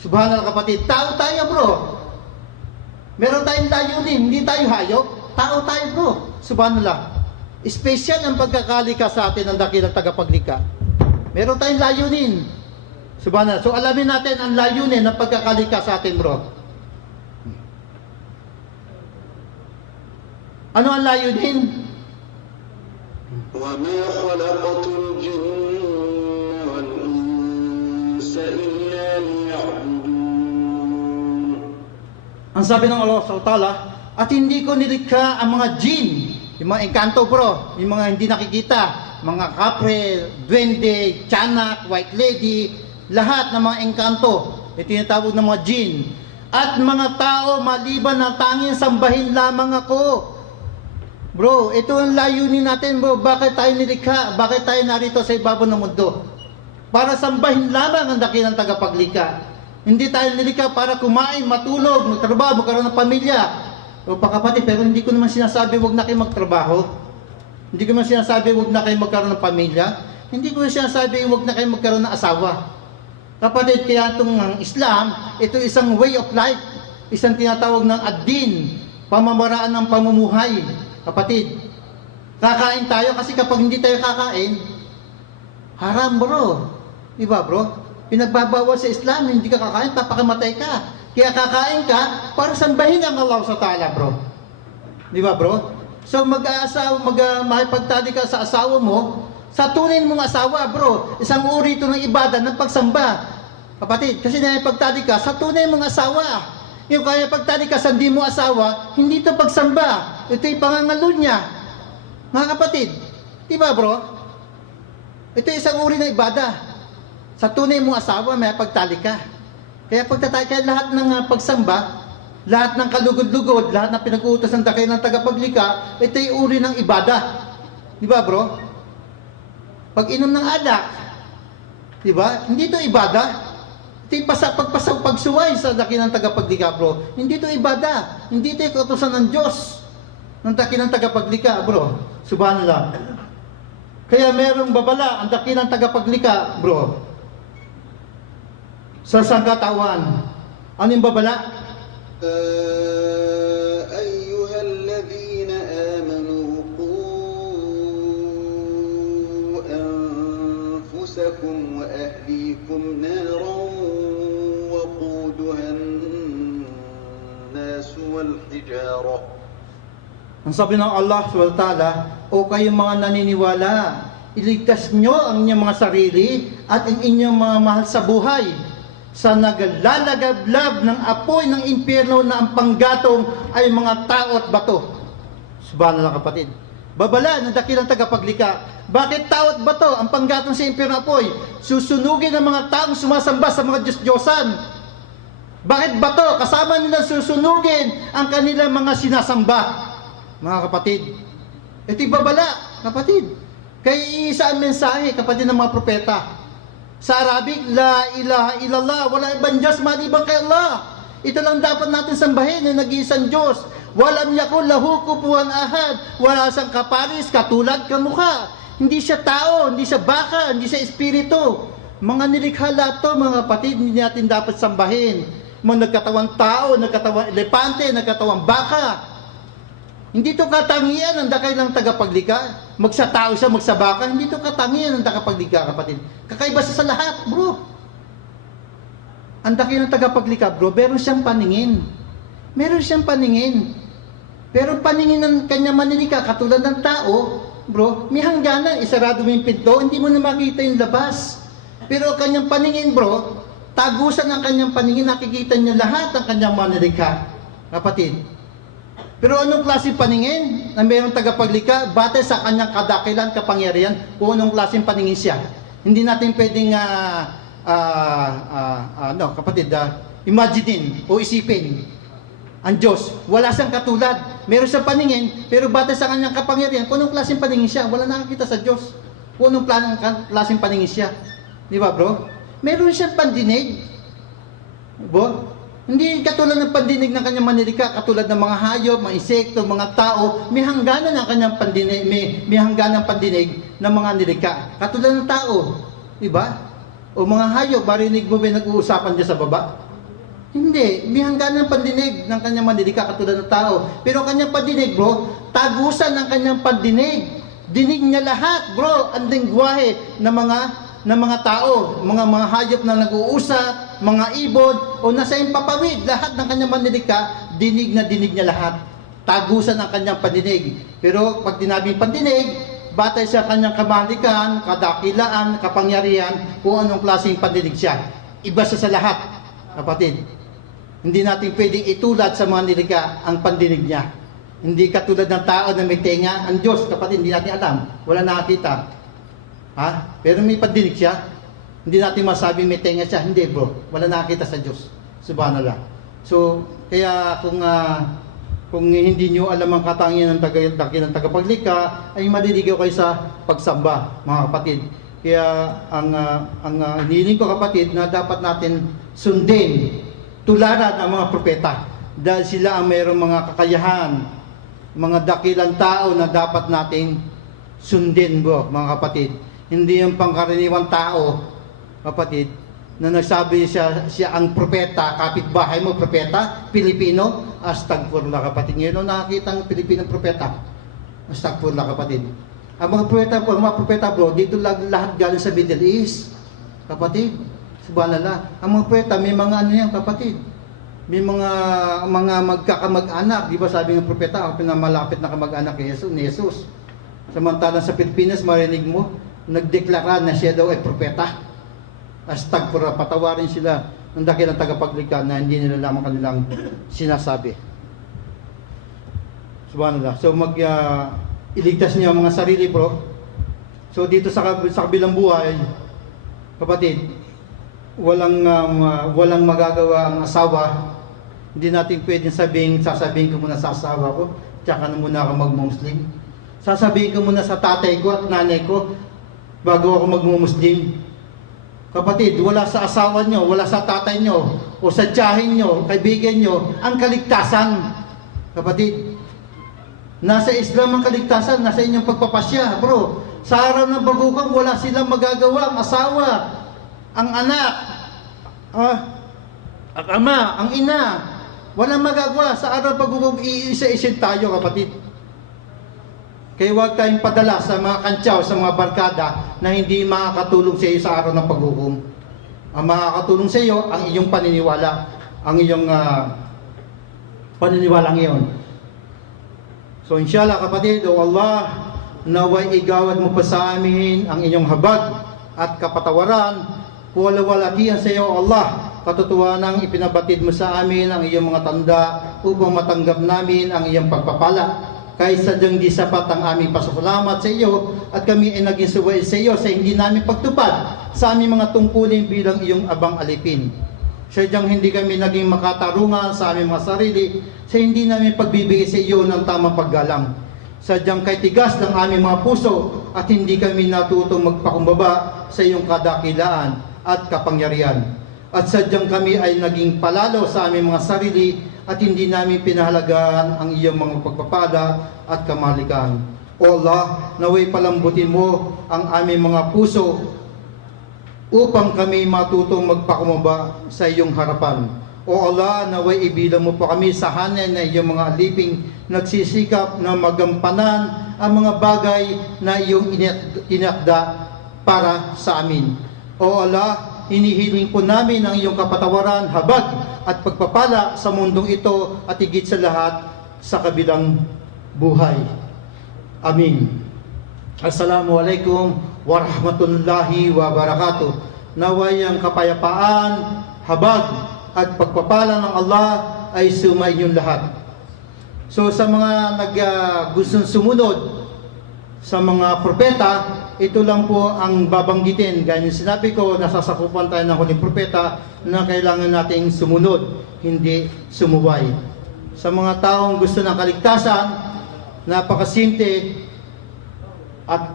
Subhanallah, kapatid. Tao tayo, bro. Meron tayong layunin, hindi tayo hayop. Tao tayo, bro. Subhanallah. Special ang pagkakalikha sa atin ng dakilang tagapaglikha. Meron tayong layunin. Subhanallah. So alamin natin ang layunin ng pagkakalikha sa atin, bro. Ano ang layunin? وما خلقت الجن والإنس إلا ليعبدون. Ang sabi ng Allah SWT, at hindi ko nilikha ang mga jinn, yung mga engkanto, bro, yung mga hindi nakikita, mga kapre, duwende, tiyanak, white lady, lahat ng mga engkanto, ito yung tinatawag ng mga jinn, at mga tao maliban na tanging sambahin lamang ako. Bro, ito ang layunin natin, bro. Bakit tayo nilikha? Bakit tayo narito sa ibabaw ng mundo? Para sambahin lamang ang dakilang tagapaglikha. Hindi tayo nilikha para kumain, matulog, magtrabaho, magkaroon ng pamilya. O kapatid, pero hindi ko naman sinasabi huwag na kayo magtrabaho. Hindi ko naman sinasabi huwag na kayo magkaroon ng pamilya. Hindi ko naman sinasabi huwag na kayo magkaroon ng asawa. Kapatid, kaya itong Islam, ito isang way of life. Isang tinatawag ng ad-din, pamamaraan ng pamumuhay. Kapatid, kakain tayo kasi kapag hindi tayo kakain, haram, bro. Diba, bro? Pinagbabawal sa Islam, hindi ka kakain, papakamatay ka. Kaya kakain ka para sambahin ang Allah sa Ta'ala, bro. Diba, bro? So makipagtali ka sa asawa mo, sa tunay mong asawa, bro. Isang uri ito ng ibadah ng pagsamba. Kapatid, kasi nakipagtali ka sa tunay mong asawa. Yung kaya pagtali ka sa hindi mo asawa, hindi ito pagsamba. Ito yung pangangalo niya. Mga kapatid, di ba, bro? Ito yung isang uri ng ibada. Sa tunay mong asawa, may pagtali ka. Kaya pagtatali ka, lahat ng pagsamba, lahat ng kalugod-lugod, lahat ng pinag-uutos ng dakilang tagapaglikha, ito yung uri ng ibada. Di ba, bro? Pag inom ng alak, di ba? Hindi ito ibada. Ito yung pagsuway sa dakilang tagapaglikha, bro. Hindi ito ibada. Hindi ito yung kautusan ng Diyos ng dakilang tagapaglikha, bro. Subhanallah. Kaya merong babala ang dakilang tagapaglikha, bro. Sa sangkatawan. Ano yung babala? أيها الذين آمنوا قوا أنفسكم وأهليكم نارا وقودها الناس والحجارة. Ang sabi ng Allah SWT, o kayong mga naniniwala, iligtas nyo ang inyong mga sarili at ang inyong mga mahal sa buhay sa naglalagablab ng apoy ng impyerno na ang panggatong ay mga tao at bato. Subhanallah, kapatid. Babala ng dakilang tagapaglikha. Bakit tao at bato ang panggatong sa impyerno apoy? Susunugin ng mga taong sumasamba sa mga Diyos-Diyosan. Bakit bato? Kasama nila susunugin ang kanilang mga sinasamba. Mga kapatid, ito'y babala, kapatid. Kaya isa ang mensahe, kapatid, ng mga propeta. Sa Arabic, la ilaha illallah, wala ibang Diyos maliban kay Allah. Ito lang dapat natin sambahin, yung nag-iisang Diyos. Walam yakul lahu kufuwan ahad, wala siyang kaparis, katulad, kamukha. Hindi siya tao, hindi siya baka, hindi siya espiritu. Mga nilikha lahat to, mga kapatid, hindi natin dapat sambahin. Mga nagkatawang tao, nagkatawang elepante, nagkatawang baka. Hindi to katangian ng dakilang tagapaglikha. Magsatao siya, magsabaka. Hindi to katangian ng tagapaglikha, kapatid. Kakaiba siya sa lahat, bro. Ang dakilang tagapaglikha, bro, meron siyang paningin. Meron siyang paningin. Pero paningin ng kanya manilikha, katulad ng tao, bro, may hangganan. Isarado mo yung pinto, hindi mo na makita yung labas. Pero kanyang paningin, bro, tagusan ng kanyang paningin, nakikita niya lahat ng kanyang manilikha, kapatid. Pero anong klase paningin na mayroong tagapaglikha batay sa kanyang kadakilan, kapangyarihan, kung anong klaseng paningin siya. Hindi natin pwedeng kapatid, imaginein o isipin. Ang Diyos, wala siyang katulad. Meron siyang paningin, pero batay sa kanyang kapangyarihan, kung anong klaseng paningin siya, wala nakakita sa Diyos. Kung anong klaseng paningin siya. Di ba, bro? Meron siyang pandinig. Bro? Hindi katulad ng pandinig ng kanyang manlilika, katulad ng mga hayop, mga insekto, mga tao, may hangganan ang kanyang pandinig, may hangganan pandinig ng mga nilika. Katulad ng tao, di ba? O mga hayop, marinig mo ba nag-uusapan diyan sa baba? Hindi, may hangganan ng pandinig ng kanyang manlilika, katulad ng tao. Pero ang kanyang pandinig, bro, tagusan ng kanyang pandinig. Dinig niya lahat, bro, ang lingwahe ng mga tao, mga hayop na nag-uusap, mga ibon, o nasa impapawid, lahat ng kanyang manlilika, dinig na dinig niya lahat. Tagusan ang kanyang pandinig. Pero pag dinabing pandinig, batay sa kanyang kamalikan, kadakilaan, kapangyarihan, kung anong klaseng pandinig siya. Iba siya sa lahat, kapatid. Hindi natin pwedeng itulad sa mga nilika ang pandinig niya. Hindi katulad ng tao na may tenga. Ang Diyos, kapatid, hindi natin alam. Wala nakakita. Ha? Pero may pandinig siya. Hindi natin masabi may tenga siya. Hindi, bro. Wala nakakita sa Diyos. Subhanallah. So, kaya kung hindi nyo alam ang katangian ng dakilang tagapaglikha, ay maliligaw kayo sa pagsamba, mga kapatid. Kaya ang hiniling ko, kapatid, na dapat natin sundin, tularan ang mga propeta. Dahil sila ang mayroong mga kakayahan, mga dakilang tao na dapat nating sundin, bro, mga kapatid. Hindi yung pangkaraniwang tao, kapatid, na nagsabi siya ang propeta, kapitbahay mo, propeta, Pilipino, astagfirullah, kapatid. Ngayon, nakakita ang Pilipinong propeta, astagfirullah, kapatid. Ang mga propeta, bro, dito lahat galing sa Middle East, kapatid. Subhanallah. Ang mga propeta, may mga ano yan, kapatid. May mga magkakamag-anak, di ba sabi ng propeta, ang pinamalapit na kamag-anak ni Jesus. Samantalang sa Pilipinas, marinig mo, nagdeklara na siya daw ay propeta. Astagfirullah, patawarin sila ng dakilang tagapaglikha na hindi nila lamang kanilang sinasabi. Subhanallah. So iligtas niyo ang mga sarili, bro. So dito sa kabilang buhay, kapatid, walang magagawa ang asawa. Hindi natin pwedeng sasabihin ko muna sa asawa ko, tsaka na muna ako mag-Muslim. Sasabihin ko muna sa tatay ko at nanay ko bago ako mag-Muslim. Kapatid, wala sa asawa nyo, wala sa tatay nyo, o sa tiyahin nyo, kaibigan nyo, ang kaligtasan. Kapatid, nasa Islam ang kaligtasan, nasa inyong pagpapasya, bro. Sa araw ng bagukang, wala silang magagawa, ang asawa, ang anak, ang ama, ang ina, walang magagawa. Sa araw ng bagukang, iisa-isin tayo, kapatid. Kaya huwag tayong padala sa mga kantsaw, sa mga barkada na hindi makakatulong sa iyo sa araw ng paghukom. Ang makakatulong sa iyo, ang iyong paniniwala, ang iyong paniniwala ngayon. So inshallah, kapatid, o Allah, naway igawad mo pa sa amin ang inyong habag at kapatawaran. Kuwala-walatian sa iyo, Allah, katotohanang ipinabatid mo sa amin ang iyong mga tanda upang matanggap namin ang iyong pagpapala. Kaysa diyang di sapat ang aming pasasalamat sa iyo at kami ay naging suway sa iyo sa hindi namin pagtupad sa aming mga tungkulin bilang iyong abang alipin. Sadyang hindi kami naging makatarungan sa aming mga sarili sa hindi namin pagbibigay sa iyo ng tamang paggalang. Sadyang kay tigas ng aming mga puso at hindi kami natutong magpakumbaba sa iyong kadakilaan at kapangyarihan. At sadyang kami ay naging palalo sa aming mga sarili at hindi namin pinahalagaan ang iyong mga pagpapala at kamalikan. O Allah, naway palambutin mo ang aming mga puso upang kami matutong magpakumbaba sa iyong harapan. O Allah, naway ibilang mo po kami sa hanay na iyong mga aliping nagsisikap na magampanan ang mga bagay na iyong inakda para sa amin. O Allah, hinihiling po namin ang iyong kapatawaran, habag at pagpapala sa mundong ito at higit sa lahat sa kabilang buhay. Amin. Assalamualaikum warahmatullahi wabarakatuh. Naway ang kapayapaan, habag at pagpapala ng Allah ay sumainyong lahat. So sa mga gustong sumunod sa mga propeta, ito lang po ang babanggitin. Gaya ng sinabi ko, nasasakupan tayo ng huling propeta na kailangan nating sumunod, hindi sumuway. sa mga taong gusto ng kaligtasan, napakasimple at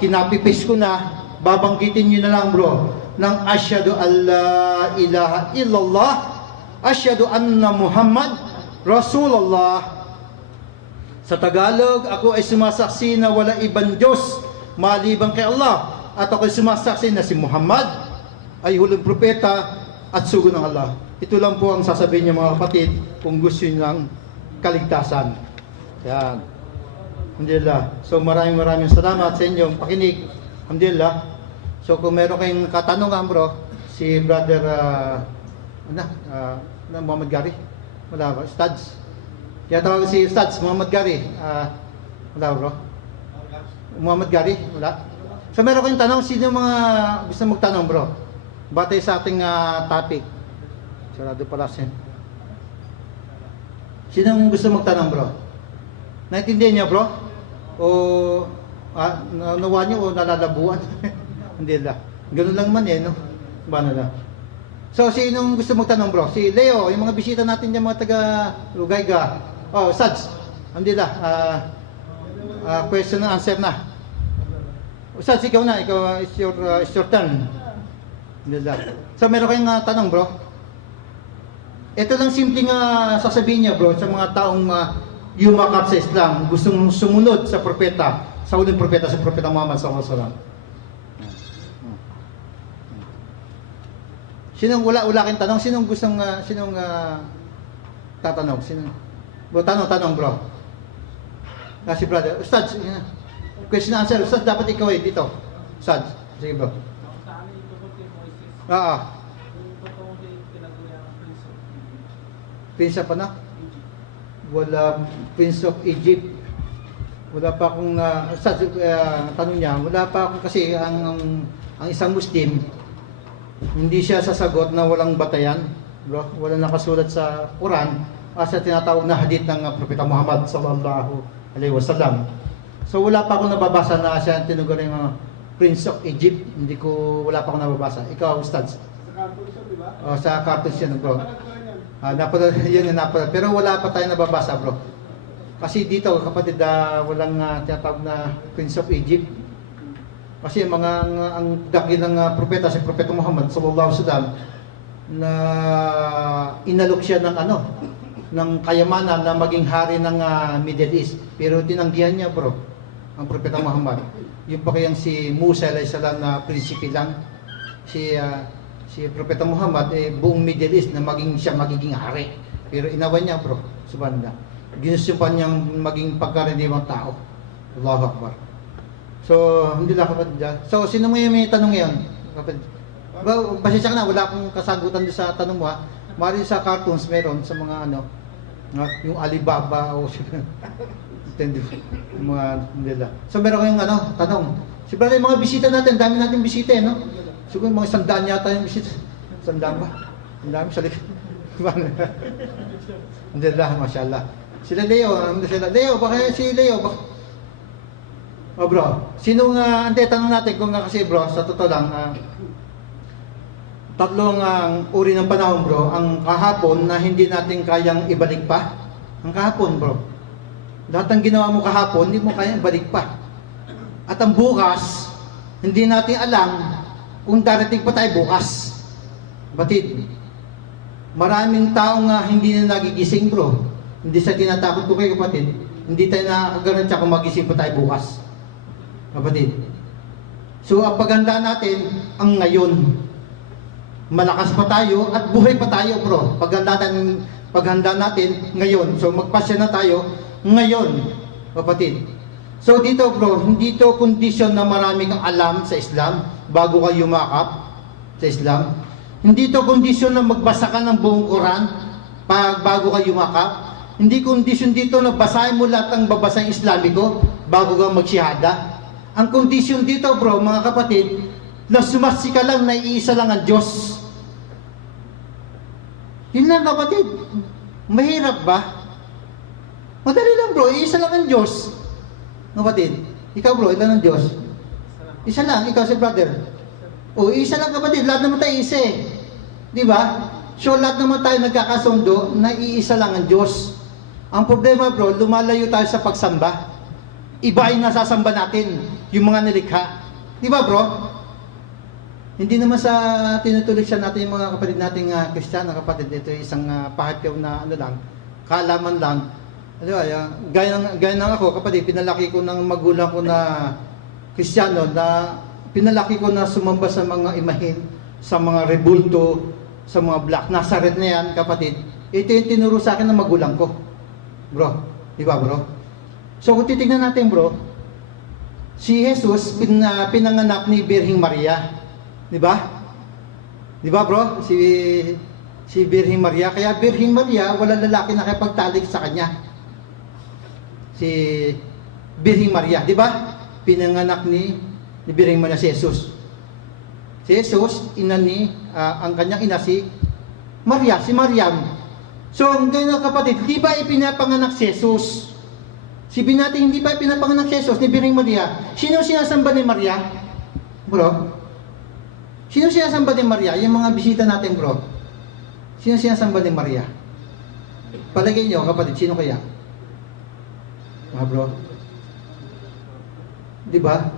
kinapipis ko na, babanggitin nyo na lang bro, ng asyhadu alla ilaha illallah, asyhadu anna Muhammad Rasulullah. Sa Tagalog, ako ay sumasaksi na wala ibang Diyos maliban kay Allah, at ako ay sumasaksi na si Muhammad ay huling propeta at sugo ng Allah. Ito lang po ang sasabihin niyo mga kapatid kung gusto niyo ng kaligtasan. Yan. Alhamdulillah. So maraming salamat sa inyong pakinig. Alhamdulillah. So kung meron kayong katanungan bro, si brother Muhammad Gary, wala ba? Stads. Kaya tawag si Stads, Muhammad Gary. Wala bro? Muhammad Gary, wala. So meron kayong tanong, sino mga gusto magtanong bro? Batay sa ating topic. Sarado pala siya. Sino gusto magtanong bro? Naintindihan niyo bro? O nawa niyo o nalalabuan? Hindi lang. Ganun lang man no? Bano lang. So, sinong gusto magtanong bro? Si Leo, yung mga bisita natin dyan, mga taga Lugayga. Oh, Sads. Hindi lang. Question and answer na. Sads, ikaw na. Ikaw, it's your turn. Hindi lang. So, meron kayong tanong bro? Ito lang simpleng sasabihin niya bro sa mga taong yumakap sa Islam, gustong sumunod sa propeta, sa uling propeta, sa propeta Muhammad sallallahu alaihi wasallam. Sinong wala kayong tanong? Sinong gustong tatanong? Bro, tanong bro. Si brother. Ustad, question answer. Ustad, dapat ikaw dito. Ustad, sige bro. Prince of ano? Wala, Prince of Egypt. Wala pa akong tanong niya, wala pa akong kasi ang isang Muslim, hindi siya sasagot na walang batayan, bro. Wala nakasulat sa Quran sa tinatawag na hadith ng Propeta Muhammad sallallahu alaihi wasallam. So wala pa akong nababasa na siya tinuguring Prince of Egypt. Wala pa akong nababasa. Ikaw, Ustads? Sa cartoon siya, di ba? Sa cartoon siya, bro. Yun yung napanood. Pero wala pa tayong nababasa bro. Kasi dito kapatid walang tinatawag na Prince of Egypt. Kasi ang daki ng propeta, si Propeta Muhammad sallallahu alaihi wasallam, na inalok siya ng ng kayamanan na maging hari ng Middle East. Pero tinanggihan niya bro, ang Propeta Muhammad. Yung pa kayang si Musa alayhi salam na prinsipe lang. Si Propeta Muhammad buong Middle East na siya magiging hari. Pero inawan niya bro, subhanallah. Ginusupan niyang maging pagkaraniwang tao. Allahu Akbar. So, hindi lang kapatid dyan. So, sino mo yung may tanong ngayon? Kapatid. Pasensya ka na, wala akong kasagutan doon sa tanong mo ha. Mari sa cartoons meron sa mga yung Alibaba o yung mga nila. So, meron kayong tanong. Siyempre, mga bisita natin, dami natin bisita no? Siguro mga 100 yata yung bisita. 100 ba? Ang dami sa likod. Alhamdulillah, mashallah. Sila Leo, Leo, baka si Leo, bro, tanong natin kung kasi bro, sa totoo lang, tatlong uri ng panahon bro, ang kahapon na hindi natin kayang ibalik pa, ang kahapon bro. Lahat ng ginawa mo kahapon, hindi mo kayang ibalik pa. At ang bukas, hindi natin alam kung darating pa tayo bukas. Batid, maraming taong hindi na nagigising bro. Hindi sa tinatakot ko kayo kapatid, hindi tayo nakakagaran kung magising pa tayo bukas. Kapatid. So ang paganda natin, ang ngayon. Malakas pa tayo at buhay pa tayo bro. Paghanda natin ngayon. So magpasya na tayo ngayon, kapatid. So dito bro, hindi to condition na marami kang alam sa Islam bago ka yumakap sa Islam. Hindi to condition na magbasa ka ng buong Quran bago ka yumakap. Hindi condition dito na basahin mo lahat ng babasang Islamiko bago ka magsyahada. Ang condition dito bro, mga kapatid, na sumasi ka lang na iisa lang ang Diyos. Yun lang kapatid. Mahirap ba? Madali lang bro, iisa lang ang Diyos. Kapatid, ikaw bro, ilan ang Diyos? Isa lang, ikaw si brother. O, isa lang kapatid, lahat naman tayo isa eh. Di ba? So lahat naman tayo nagkakasundo na iisa lang ang Diyos. Ang problema bro, lumalayo tayo sa pagsamba. Iba yung nasasamba natin, yung mga nilikha. Di ba bro? Hindi naman sa tinutuloy siya natin yung mga kapatid nating Kristiyano, kapatid. Ito isang pahatyaw na ano lang, kaalaman lang. Ano ba, gaya ng ako, kapatid, pinalaki ko ng magulang ko na Kristiyano, na pinalaki ko na sumamba sa mga imahin, sa mga rebulto, sa mga Black Nazareth na yan, kapatid. Ito yung tinuro sa akin ng magulang ko. Bro, di ba bro? So kung titignan natin bro, si Jesus pinanganak ni Birhing Maria. Di ba? Di ba bro? Si Birhing Maria. Kaya Birhing Maria, wala lalaki na nakipagtalik sa kanya. Si Birhing Maria. Di ba? Pinanganak ni Birhing Maria si Jesus. Si Jesus, ang kanyang ina si Maria, si Mariam. So, ganyan kapatid, di ba ipinapanganak si Jesus? Sipin natin, hindi ba ipinapanganak si Jesus ni Birhing Maria? Sino sinasamba ni Maria? Bro? Sino sinasamba ni Maria? Yung mga bisita natin, bro. Sino sinasamba ni Maria? Palagay nyo, kapatid, sino kaya? Bro? Di ba?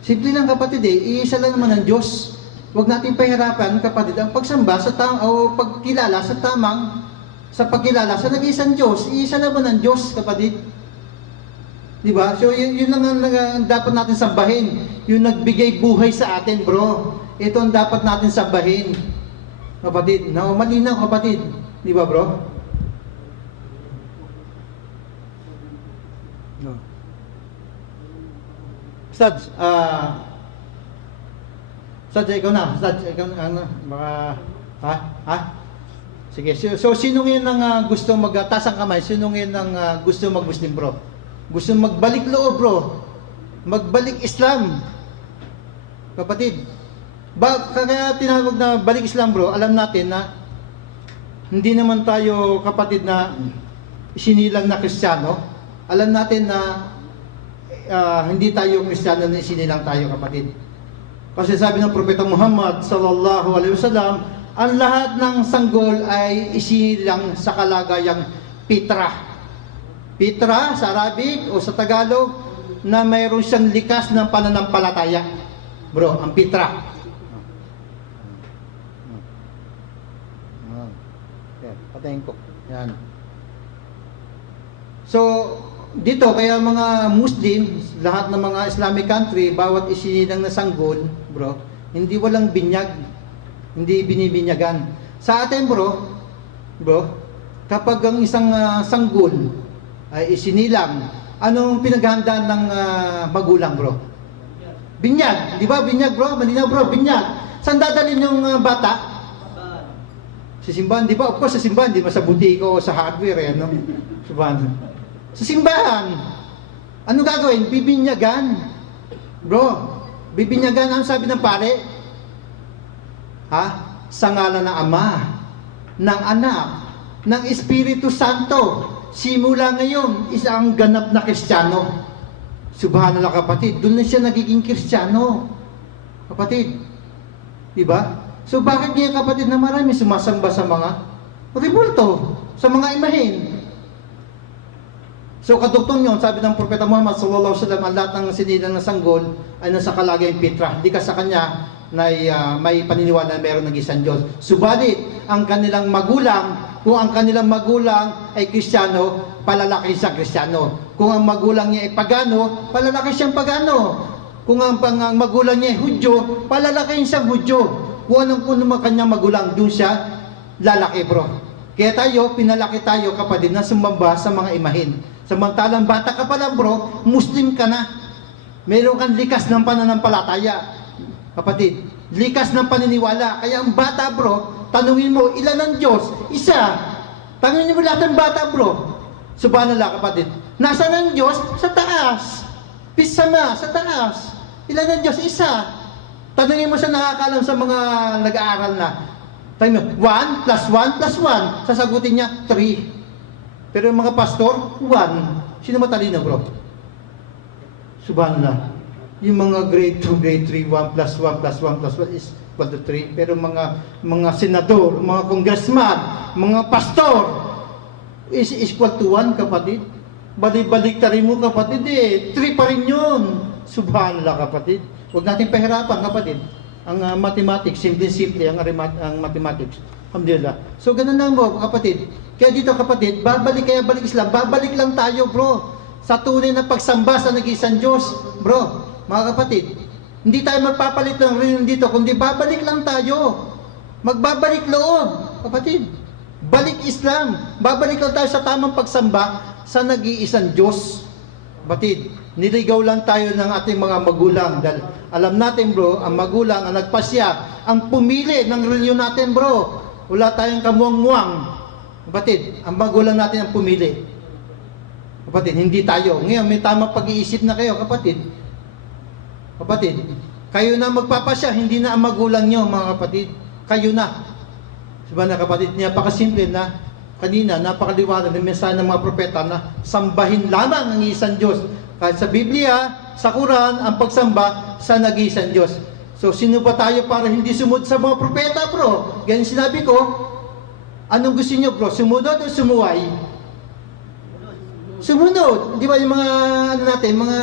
Simple lang kapatid iisa lang naman ang Diyos. Huwag natin pahirapan kapatid ang pagsamba o pagkilala sa pagkilala sa nag-iisang Diyos. Iisa naman ang Diyos kapatid. Di ba? So yun lang ang dapat natin sambahin. Yung nagbigay buhay sa atin bro. Ito ang dapat natin sambahin. Kapatid, malinaw kapatid. Di ba bro? No. Sads, ikaw na. Sads, ikaw na. Baka, ha? Sige, so sino ngayon ang gusto taas ang kamay? Sino ngayon ang gusto mag-Muslim bro? Gusto magbalik loob bro? Magbalik Islam? Kapatid, kaya tinawag na balik Islam bro, alam natin na hindi naman tayo kapatid na isinilang na Kristiyano. Alam natin na hindi tayo Kristiyano na isinilang tayo kapatid. Kasi sabi ng Propeta Muhammad sallallahu alaihi wasallam, ang lahat ng sanggol ay isinilang sa kalagayang pitra. Pitra sa Arabic o sa Tagalog na mayroon siyang likas ng pananampalataya. Bro, ang pitra. Patayin ko. Yan. So, dito, kaya mga Muslim, lahat ng mga Islamic country, bawat isinilang na sanggol, bro, hindi walang binyag. Hindi binibinyagan. Sa atin, bro, kapag ang isang sanggol ay isinilang, anong pinaghandaan ng magulang, bro? Binyag. Di ba? Binyag, bro. Malinaw, bro. Binyag. Saan dadalhin yung bata? Sa simbahan. Di ba? Of course, sa simbahan. Di ba sa butiko o sa hardware, no? Sa simbahan. Ano gagawin? Bibinyagan. Bro, bibinyagan. Ang sabi ng pare? Sa ngalan ng Ama, ng Anak, ng Espiritu Santo. Simula ngayon, isang ganap na Kristiyano. Subhanallah kapatid, doon na siya nagiging Kristiyano. Kapatid, di ba? So bakit niya kapatid na marami sumasamba sa mga rebulto, sa mga imahin? So kadugtong yun, sabi ng Propeta Muhammad sallallahu alaihi wasallam, ang lahat ng sinilang na sanggol ay nasa kalagayang pitra. Hindi ka sa kanya na may paniniwala na mayroon ng isang Diyos. Subalit, ang kanilang magulang, kung ang kanilang magulang ay Kristiyano, palalaki siyang Kristiyano. Kung ang magulang niya ay pagano, palalaki siyang pagano. Kung ang magulang niya ay Hudyo, palalaki siyang Hudyo. Kung anong kanyang magulang, doon siya lalaki bro. Kaya tayo, pinalaki tayo kapatid na sumamba sa mga imahin. Samantalang bata ka pa lang bro, Muslim ka na. Meron kang likas ng pananampalataya. Kapatid, likas ng paniniwala. Kaya ang bata bro, tanungin mo, ilan ang Diyos? Isa. Tanungin mo lahat ng bata bro. Subhanallah kapatid. Nasaan ang Diyos? Sa taas. Pisama, sa taas. Ilan ang Diyos? Isa. Tanungin mo sa nakakalam sa mga nag-aaral na. Tanungin mo, 1 plus 1 plus 1. Sasagutin niya, 3. Pero yung mga pastor, 1. Sino matalino bro? Subhanallah. Yung mga grade 2, grade 3, 1 plus 1 plus 1 plus 1 is equal to 3. Pero mga senador, mga congressman, mga pastor, is equal to 1, kapatid. Balik-balik tayo mo, kapatid, 3 pa rin yun. Subhanallah, kapatid. Huwag natin pahirapan, kapatid. Ang mathematics, simple ang mathematics. Alhamdulillah. So, ganun lang mo, kapatid. Kaya dito, kapatid, balik Islam. Babalik lang tayo, bro. Sa tunay na pagsamba sa nag-iisang Diyos. Bro, mga kapatid, hindi tayo magpapalit ng reliyon dito, kundi babalik lang tayo. Magbabalik loob, kapatid. Balik Islam. Babalik lang tayo sa tamang pagsamba sa nag-iisang Diyos. Kapatid, niligaw lang tayo ng ating mga magulang. Dahil alam natin, bro, ang magulang ang nagpasya, ang pumili ng reliyon natin, bro. Wala tayong kamuang-muang. Kapatid, ang magulang natin ang pumili. Kapatid, hindi tayo. Ngayon, may tamang pag-iisip na kayo, kapatid. Kapatid, kayo na magpapasya, hindi na ang magulang nyo, mga kapatid. Kayo na. Diba na, kapatid, napakasimple na kanina, napakaliwanag ng mensahe ng mga propeta na sambahin lamang ang isang Diyos. Kahit sa Biblia, sa Quran, ang pagsamba sa nag-iisang Diyos. So, sino ba tayo para hindi sumunod sa mga propeta, bro? Ganyan sinabi ko, anong gusto nyo, bro? Sumunod o sumuway? Sumunod. Di ba yung mga, mga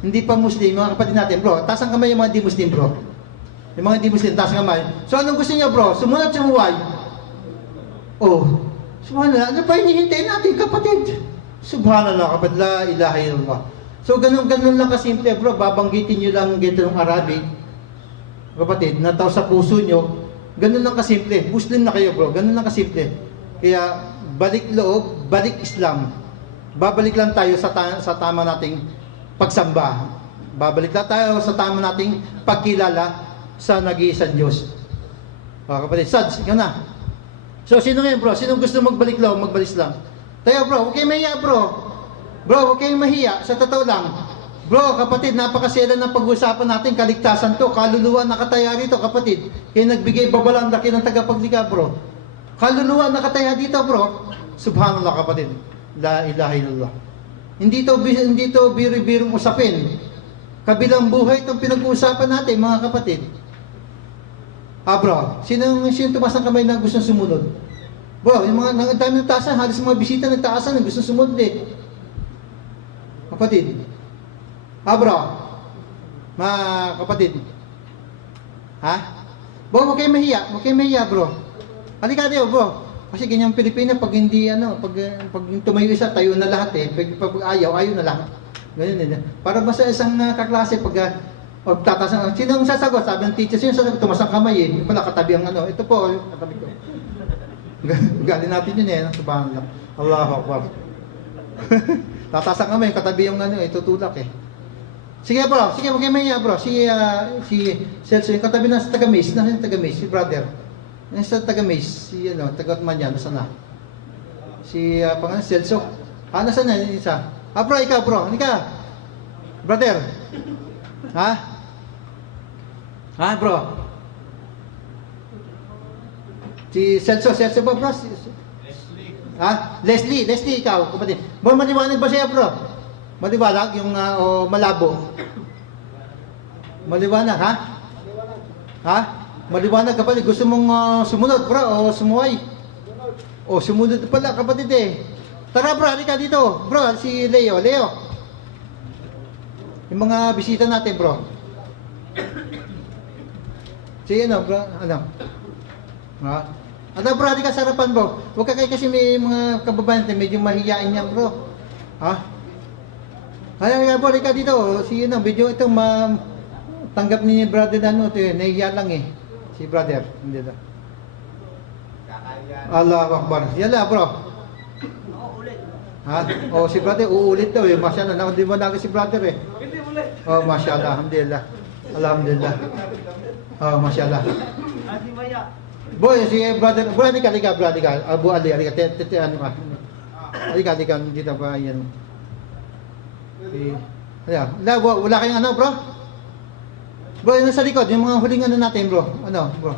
hindi pa Muslim, mga kapatid natin, bro? Taas ang kamay yung mga di-Muslim, bro. Yung mga di-Muslim, taas ang kamay. So, anong gusto nyo, bro? Sumunod, sumuway? Oh, subhanallah. Ano pa hinihintay natin, kapatid? Subhanallah, kapatid. La ilaha illallah. So, ganun lang kasimple, bro. Babanggitin nyo lang gito ng Arabic. Kapatid, nataw sa puso nyo. Ganun lang kasimple. Muslim na kayo, bro. Ganun lang kasimple. Kaya, balik loob, balik Islam. Babalik lang tayo sa tama nating pagsamba. Babalik lang tayo sa tama nating pagkilala sa nag-iisang Diyos. Kapatid, Sads, ikaw na. So, sino ngayon, bro? Sino gusto magbalik loob, magbalik Islam? Tayo, bro. Huwag kayong mahiya, bro. Bro, huwag kayong mahiya. Sa totoo lang. Bro, kapatid, napakasela ng pag-uusapan natin. Kaligtasan to. Kaluluwa nakataya rito, kapatid. Kaya nagbigay babalang laki ng tagapaglikha, bro. Kaluluwa nakataya dito, bro. Subhanallah, kapatid. La ilaha illallah. Hindi to biro-birong usapin. Kabilang buhay itong pinag-uusapan natin, mga kapatid. Bro, sino tumas ng kamay na gusto sumunod? Bro, yung mga dami ng taasan, halos mga bisita ng taasan na gusto sumunod Kapatid. Bro, mga kapatid. Bro, huwag kayong mahiya, bro. Halika tayo, bro. Kasi ganyang Pilipina, pag hindi, pag tumayo isa, tayo na lahat Pag ayaw na lahat. Ganyan. Para basta isang kaklase, pag tatasan, sino ang sasagot? Sabi ng teacher, sino sasagot? Tumas ang kamay Wala, katabi ang Ito po, katabi ko. Galing natin yun Subhanallah. Allahu Akbar. Tataas ang kamay, katabi yung tutulak Sige bro, sige, huwag kayo mahiya bro. Si Celso, yung katabi na sa taga-Mace. Nasaan yung taga-Mace? Si brother. Nasa taga-Mace. Si taga-Otman yan. Nasaan na? Si, pangalan, Celso. Nasaan na yung isa? Bro, ikaw bro. Halika. Brother. Bro? Si Celso ba bro? Leslie, ikaw, kapatid. Bro, maliwanag ba siya bro? Maliwanag yung o malabo? Maliwanag, Maliwanag kapatid. Gusto mong sumunod, bro, o sumuway? O, sumunod pala, kapatid Tara, bro, halika dito. Bro, si Leo. Yung mga bisita natin, bro. Si bro, bro, halika sa harapan, bro. Huwag ka kasi may mga kababayan natin, medyo mahihain yan, bro. Halika, bro, halika dito. Si video itong tanggap ni brother nahihiya lang si brother. Hindi na. Allahu Akbar. Yala, bro. Si brother, uulit daw Masyaallah. Hindi mo na si brother Hindi ulit. Masyaallah. Alhamdulillah. Masyaallah. Boy, si brother, halika, Abu Ali, halika. Halika, dito ba yan? Wala kayong bro? Bro, yung nasa likod, yung mga huling natin, bro. Bro?